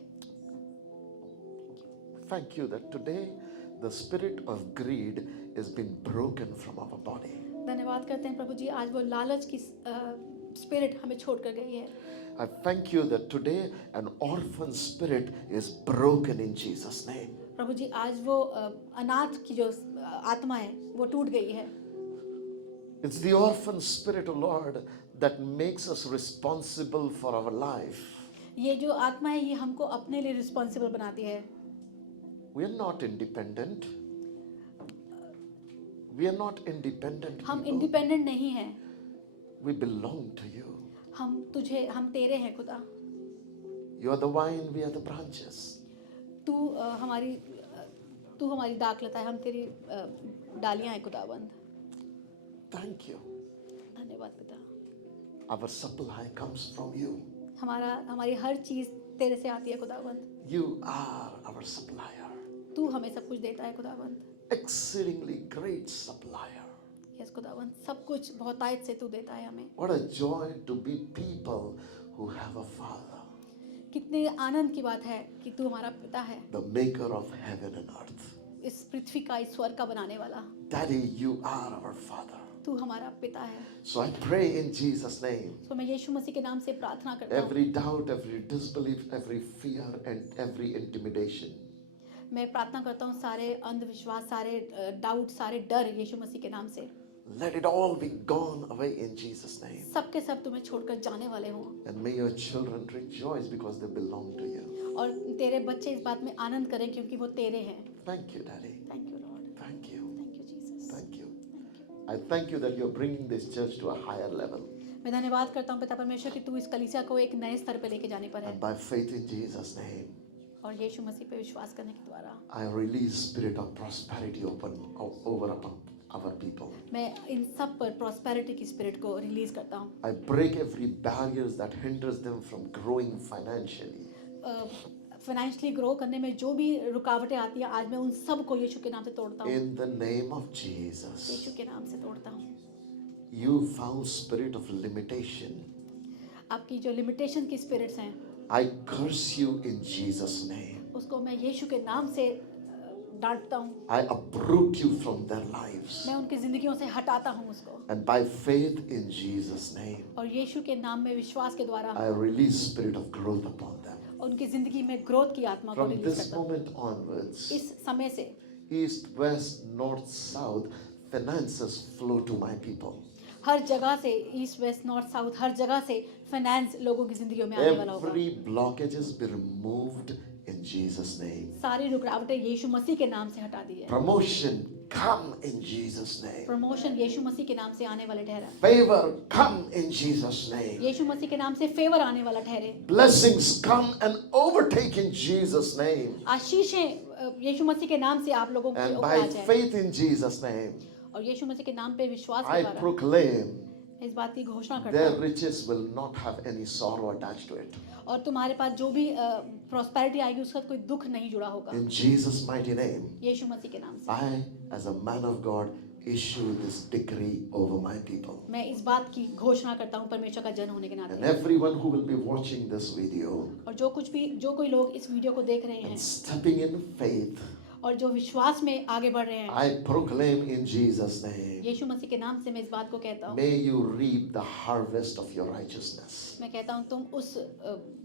Thank you that today the spirit of greed has been broken from our body. धन्यवाद करते हैं प्रभु जी, आज वो लालच की स्पिरिट हमें छोड़कर गई है। I thank you that today an orphan spirit is broken in Jesus' name. प्रभु जी आज वो अनाथ की जो आत्मा है वो टूट गई है। It's the orphan spirit, O Lord, that makes us responsible for our life. ये जो आत्मा है ये हमको अपने लिए रिस्पॉन्सिबल बनाती है। We are not independent. We are not independent हम people. इंडिपेंडेंट नहीं हैं, We belong to you. हम तेरे हैं खुदा। You are the vine, we are the branches. तू हमारी दाखलता है, हम तेरी डालियां हैं खुदाबंद। Thank you. धन्यवाद पिता। Our supply comes from you. हमारी हर चीज तेरे से आती है खुदाबंद। You are our supplier. तू हमें सब कुछ देता है खुदाबंद। Exceedingly great supplier. यस खुदाबंद, सब कुछ बहुतायत से तू देता है हमें। What a joy to be people who have a father, कितने आनंद की बात है कि तू हमारा पिता है, the maker of heaven and earth. इस पृथ्वी का, इस स्वर्ग का बनाने वाला। Daddy, you are our father. तू हमारा पिता है। So I pray in Jesus' name. तो मैं यीशु मसीह के नाम से प्रार्थना करता हूँ। Every doubt, every disbelief, every fear, and every intimidation, मैं प्रार्थना करता हूँ सारे अंधविश्वास, सारे डाउट, सारे डर यीशु मसीह के नाम से let it all be gone away in Jesus' name. सबके सब तुम्हें छोड़कर जाने वाले हों। And may your children rejoice because they belong to you. और तेरे बच्चे इस बात में आनंद करें क्योंकि वो तेरे हैं। Thank you, Daddy. Thank you Lord, Thank you. Thank you Jesus. Thank you. I thank you that you're bringing this church to a higher level. मैं धन्यवाद करता हूँ पिता परमेश्वर कि तू इस कलीसिया को एक नए स्तर पे लेके जाने पर है। And by faith in Jesus' name, और यीशु मसीह पे विश्वास करने के द्वारा I release spirit of prosperity upon our people. मैं इन सब पर प्रॉस्पेरिटी की स्पिरिट को रिलीज करता हूँ। I break every barriers that hinders them from growing financially. Financially grow करने में जो भी रुकावटें आती हैं आज मैं उन सब को यीशु के नाम से तोड़ता हूँ। In the name of Jesus, यीशु के नाम से तोड़ता हूँ। you found spirit of limitation. आपकी जो लिमिटेशन की स्पिरिट्स हैं I curse you in Jesus' name. उसको मैं यीशु के नाम से डांटता हूँ। I uproot you from their lives. मैं उनकी जिंदगियों से हटाता हूँ उसको। And by faith in Jesus' name, और यीशु के नाम में विश्वास के द्वारा I release spirit of growth upon them. उनकी जिंदगी में ग्रोथ की आत्मा को From रिलीज this करता हूँ। moment onwards, इस समय से east, west, north, south, finances flow to my people. हर जगह से ईस्ट वेस्ट नॉर्थ साउथ हर जगह से फाइनेंस लोगों की जिंदगियों में आने वाला होगा। Every blockages be removed in Jesus' name. सारी रुकावटें यीशु मसीह के नाम से हटा दी है। Promotion come in Jesus' name. Promotion Yeshu Masih के नाम से आने वाले ठहरा। Favor come in Jesus' name. यीशु मसीह के नाम से फेवर आने वाला ठहरे। Blessings come and overtake in Jesus' name. आशीषें यीशु मसीह के नाम से आप लोगों के And ऊपर by आ जाए। faith in Jesus' name, और यीशु मसीह के नाम पे विश्वास के I द्वारा proclaim इस बात की घोषणा करता their हूँ। riches will not have any sorrow attached to it. और तुम्हारे पास जो भी प्रॉस्पेरिटी आएगी उसका कोई दुख नहीं जुड़ा होगा। In Jesus' mighty name, यीशु मसीह के नाम से I, as a man of God, issue this decree over my people. मैं इस बात की घोषणा करता हूँ परमेश्वर का जन होने के And नाते। everyone who will be watching this video और जो कोई लोग इस वीडियो को देख रहे हैं and stepping in faith, और जो विश्वास में आगे बढ़ रहे हैं, I proclaim in Jesus' name, यीशु मसीह के नाम से मैं इस बात को कहता हूँ। may you reap the harvest of your righteousness. मैं कहता हूँ तुम उस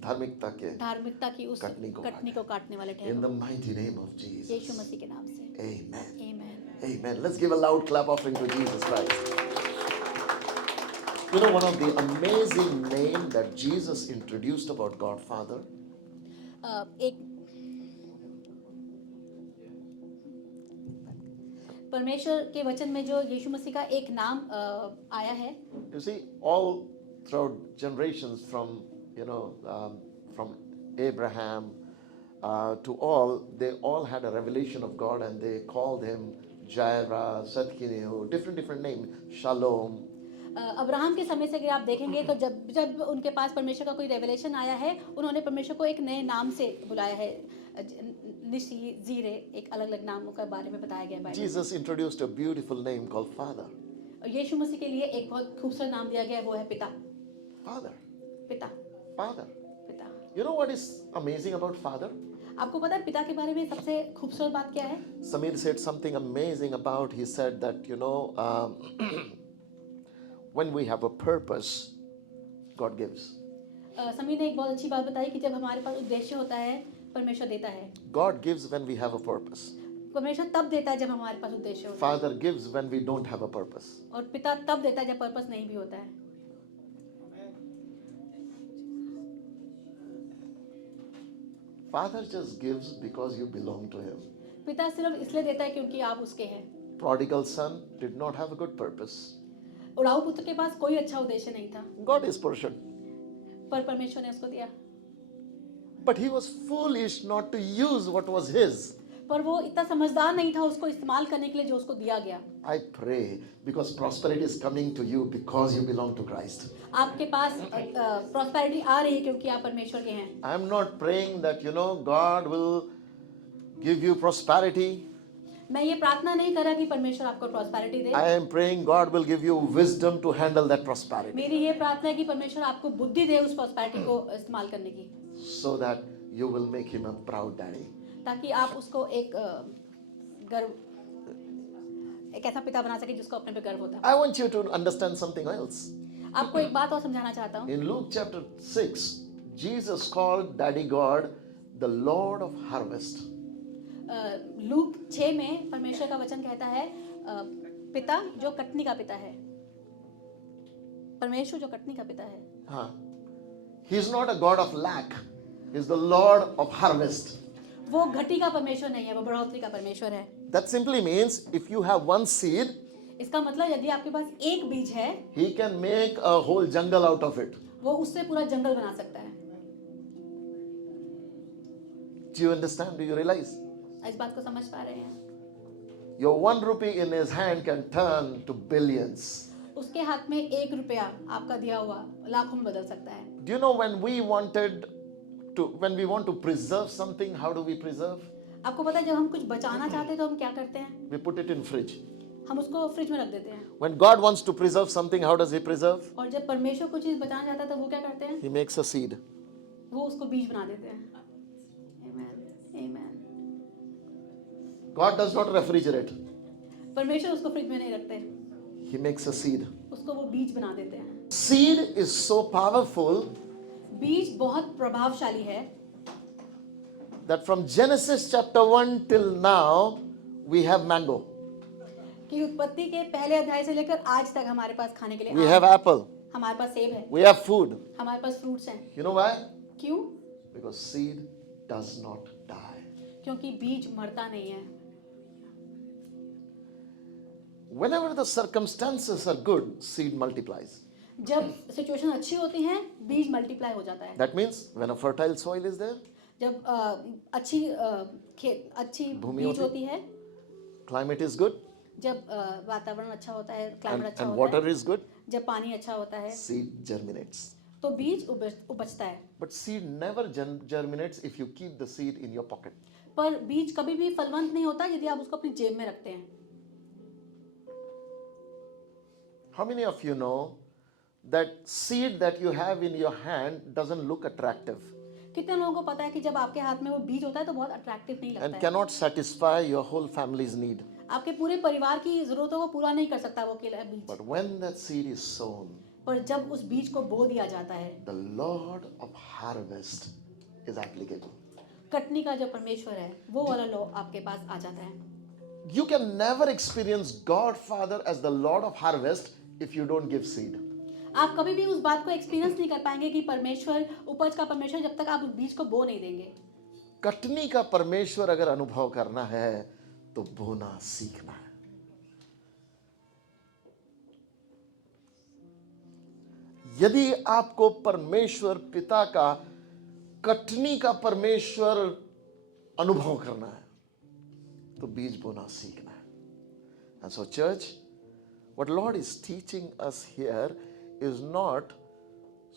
धार्मिकता के धार्मिकता की उस कटनी को काटने वाले in the ठहरो mighty name of Yeshu Jesus. मसीह के नाम से। Amen. आमीन। Amen. Let's give a loud clap offering to Jesus Christ. You know, one of the amazing name that Jesus introduced about God Father, एक परमेश्वर के वचन में जो यीशु मसीह का एक नाम आया है। you see, all throughout generations from, from Abraham to all, they all had a revelation of God and they called him Jireh, Satkinu, different names, Shalom. Abraham के समय से अगर आप देखेंगे तो जब उनके पास परमेश्वर का कोई रेवलेशन आया है उन्होंने परमेश्वर को एक नए नाम से बुलाया है। निशी जीरे एक अलग अलग नामों के बारे में बताया गया है बाइबल में। Jesus introduced a beautiful name called Father. और यीशु मसीह के लिए एक बहुत खूबसूरत नाम दिया गया है, वो है पिता। Father. पिता Father. पिता। You know what is amazing about Father? आपको पता है पिता के बारे में सबसे खूबसूरत बात क्या है? Samir said something amazing about, he said that, when we have a purpose, God gives. समी ने एक बहुत अच्छी बात बताई कि जब हमारे पास उद्देश्य होता है परमेश्वर देता है। God gives when we have a purpose. परमेश्वर तब देता है जब हमारे पास उद्देश्य होता Father gives when we don't have a purpose. है और पिता तब देता है जब पर्पस नहीं भी होता है। Father just gives because you belong to him. पिता सिर्फ इसलिए देता है क्योंकि आप उसके हैं। Prodigal son did not have a good purpose. उड़ाऊ पुत्र के पास कोई अच्छा उद्देश्य नहीं था, God is portion. पर परमेश्वर ने उसको दिया। But he was foolish not to use what was his. पर वो इतना समझदार नहीं था उसको इस्तेमाल करने के लिए जो उसको दिया गया। I pray because prosperity is coming to you because you belong to Christ. आपके पास प्रॉस्पेरिटी आ रही है क्योंकि आप परमेश्वर के हैं। I am not praying that God will give you prosperity. मैं ये प्रार्थना नहीं कर रहा कि परमेश्वर आपको prosperity they. I am praying God will give you wisdom to handle that prosperity मेरी ये प्रार्थना है कि परमेश्वर आपको बुद्धि दे उस प्रॉस्पेरिटी को इस्तेमाल करने की, so that you will make him a proud daddy. ताकि आप उसको एक ऐसा पिता बना सके जिसको अपने पे गर्व होता है। I want you to understand something else. आपको एक बात और समझाना चाहता हूँ। In Luke chapter 6, Jesus called Daddy God the Lord of harvest. Look 6 में परमेश्वर का वचन कहता है पिता जो कटनी का पिता है, परमेश्वर जो कटनी का पिता है। Huh. He is not a God of lack. He is the Lord of harvest. वो घटी का परमेश्वर नहीं है, वो बढ़ोतरी का परमेश्वर है। That simply means if you have one seed, इसका मतलब यदि आपके पास एक बीज है, he can make a whole jungle out of it. वो उससे पूरा जंगल बना सकता है। Do you understand? Do you realize? इस बात को समझ पा रहे हैं? Your 1 rupee in his hand can turn to billions. उसके हाथ में 1 रुपया आपका दिया हुआ लाखों में बदल सकता है। Do you know when we want to preserve something, how do we preserve? आपको पता है जब हम कुछ बचाना चाहते हैं तो हम क्या करते हैं? We put it in fridge. हम उसको फ्रिज में रख देते हैं। When God wants to preserve something, how does he preserve? और जब परमेश्वर कुछ चीज बचाना चाहता है तो वो क्या करते हैं? He makes a seed. वो उसको बीज बना देते हैं। Amen. Amen. God does not refrigerate. परमेश्वर उसको फ्रिज में नहीं रखते, He makes a seed. उसको वो बीज बना देते हैं। Seed is so powerful बीज बहुत प्रभावशाली है that from Genesis chapter 1 till now, we have mango. कि उत्पत्ति के पहले अध्याय से लेकर आज तक हमारे पास खाने के लिए We आम have है, apple. हमारे पास सेब है, We have food. हमारे पास फ्रूट्स हैं। You know why? क्यों? Because seed does not die. क्योंकि बीज मरता नहीं है। Whenever the circumstances are good, seed multiplies. जब सिचुएशन अच्छी होती है बीज मल्टीप्लाई हो जाता है। That means when a fertile soil is there, जब अच्छी भूमि बीज होती- होती है, climate is good, जब वातावरण अच्छा होता है, क्लाइमेट अच्छा and होता water है, is good, जब पानी अच्छा होता है seed germinates. तो बीज उपजता है। But seed never germinates if you keep the seed in your pocket. पर बीज कभी भी फलवंत नहीं होता यदि आप उसको अपनी जेब में रखते हैं। How many of you know that seed that you have in your hand doesn't look attractive कितने लोगों को पता है कि जब आपके हाथ में वो बीज होता है तो बहुत अट्रैक्टिव नहीं लगता and है, cannot satisfy your whole family's need? आपके पूरे परिवार की जरूरतों को पूरा नहीं कर सकता वो अकेला बीज। But when that seed is sown, पर जब उस बीज को बो दिया जाता है, the Lord of harvest is applicable. Katni का जो परमेश्वर है वो वाला लो आपके पास आ जाता है। You can never experience God Father as the Lord of harvest if you don't give seed. आप कभी भी उस बात को एक्सपीरियंस नहीं कर पाएंगे कि परमेश्वर उपज का परमेश्वर जब तक आप उस बीज को बो नहीं देंगे। कटनी का परमेश्वर अगर अनुभव करना है तो बोना सीखना है। यदि आपको परमेश्वर पिता का कटनी का परमेश्वर अनुभव करना है तो बीज बोना सीखना है। And so church, what Lord is teaching us here is not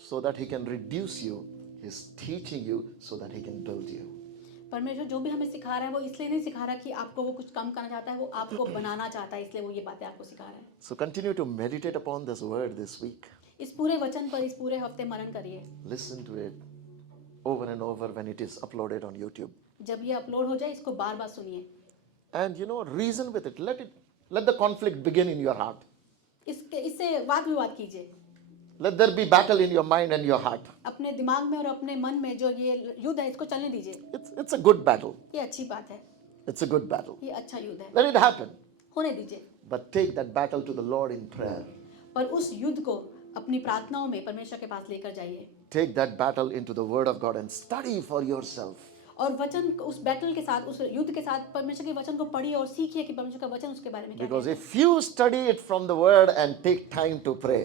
so that he can reduce you, he is teaching you so that he can build you. परमेश्वर जो भी हमें सिखा रहा है वो इसलिए नहीं सिखा रहा कि आपको वो कुछ कम करना चाहता है, वो आपको बनाना चाहता है, इसलिए वो ये बातें आपको सिखा रहा है। So continue to meditate upon this word this week. इस पूरे वचन पर इस पूरे हफ्ते मनन करिए। Listen to it over and over when it is uploaded on YouTube. जब ये अपलोड हो जाए इसको बार बार सुनिए। And reason with it. Let the conflict begin in your heart. इससे वाद विवाद कीजिए। Let there be battle in your mind and your heart. अपने दिमाग में और अपने मन में जो ये युद्ध है इसको चलने दीजिए। It's a good battle. ये अच्छी बात है, It's a good battle. ये अच्छा युद्ध है, Let it happen. होने दीजिए। But take that battle to the Lord in prayer. पर उस युद्ध को अपनी प्रार्थनाओं में परमेश्वर के पास लेकर जाइए Take that battle into the Word of God and study for yourself. और वचन उस बैटल के साथ, उस युद्ध के साथ परमेश्वर के वचन को पढ़िए और सीखिए कि परमेश्वर का वचन उसके बारे में क्या Because कहता है। if you study it from the Word and take time to pray,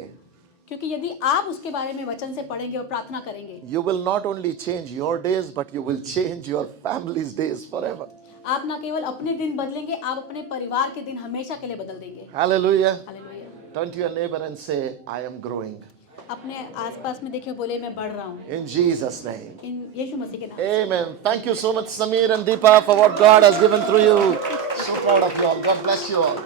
क्योंकि यदि आप उसके बारे में वचन से पढ़ेंगे और प्रार्थना करेंगे, you will not only change your days, but you will change your family's days forever. आप ना केवल अपने दिन बदलेंगे, आप अपने परिवार के दिन हमेशा के लिए बदल देंगे। Hallelujah. Hallelujah. Turn to your neighbor and say, I am growing. अपने आसपास में देखिए, बोले मैं बढ़ रहा हूँ In Jesus' name. इन यीशु मसीह के नाम। Amen. Thank you so much, Samir and Deepa, for what God has given through you. So proud of you all. God bless you all.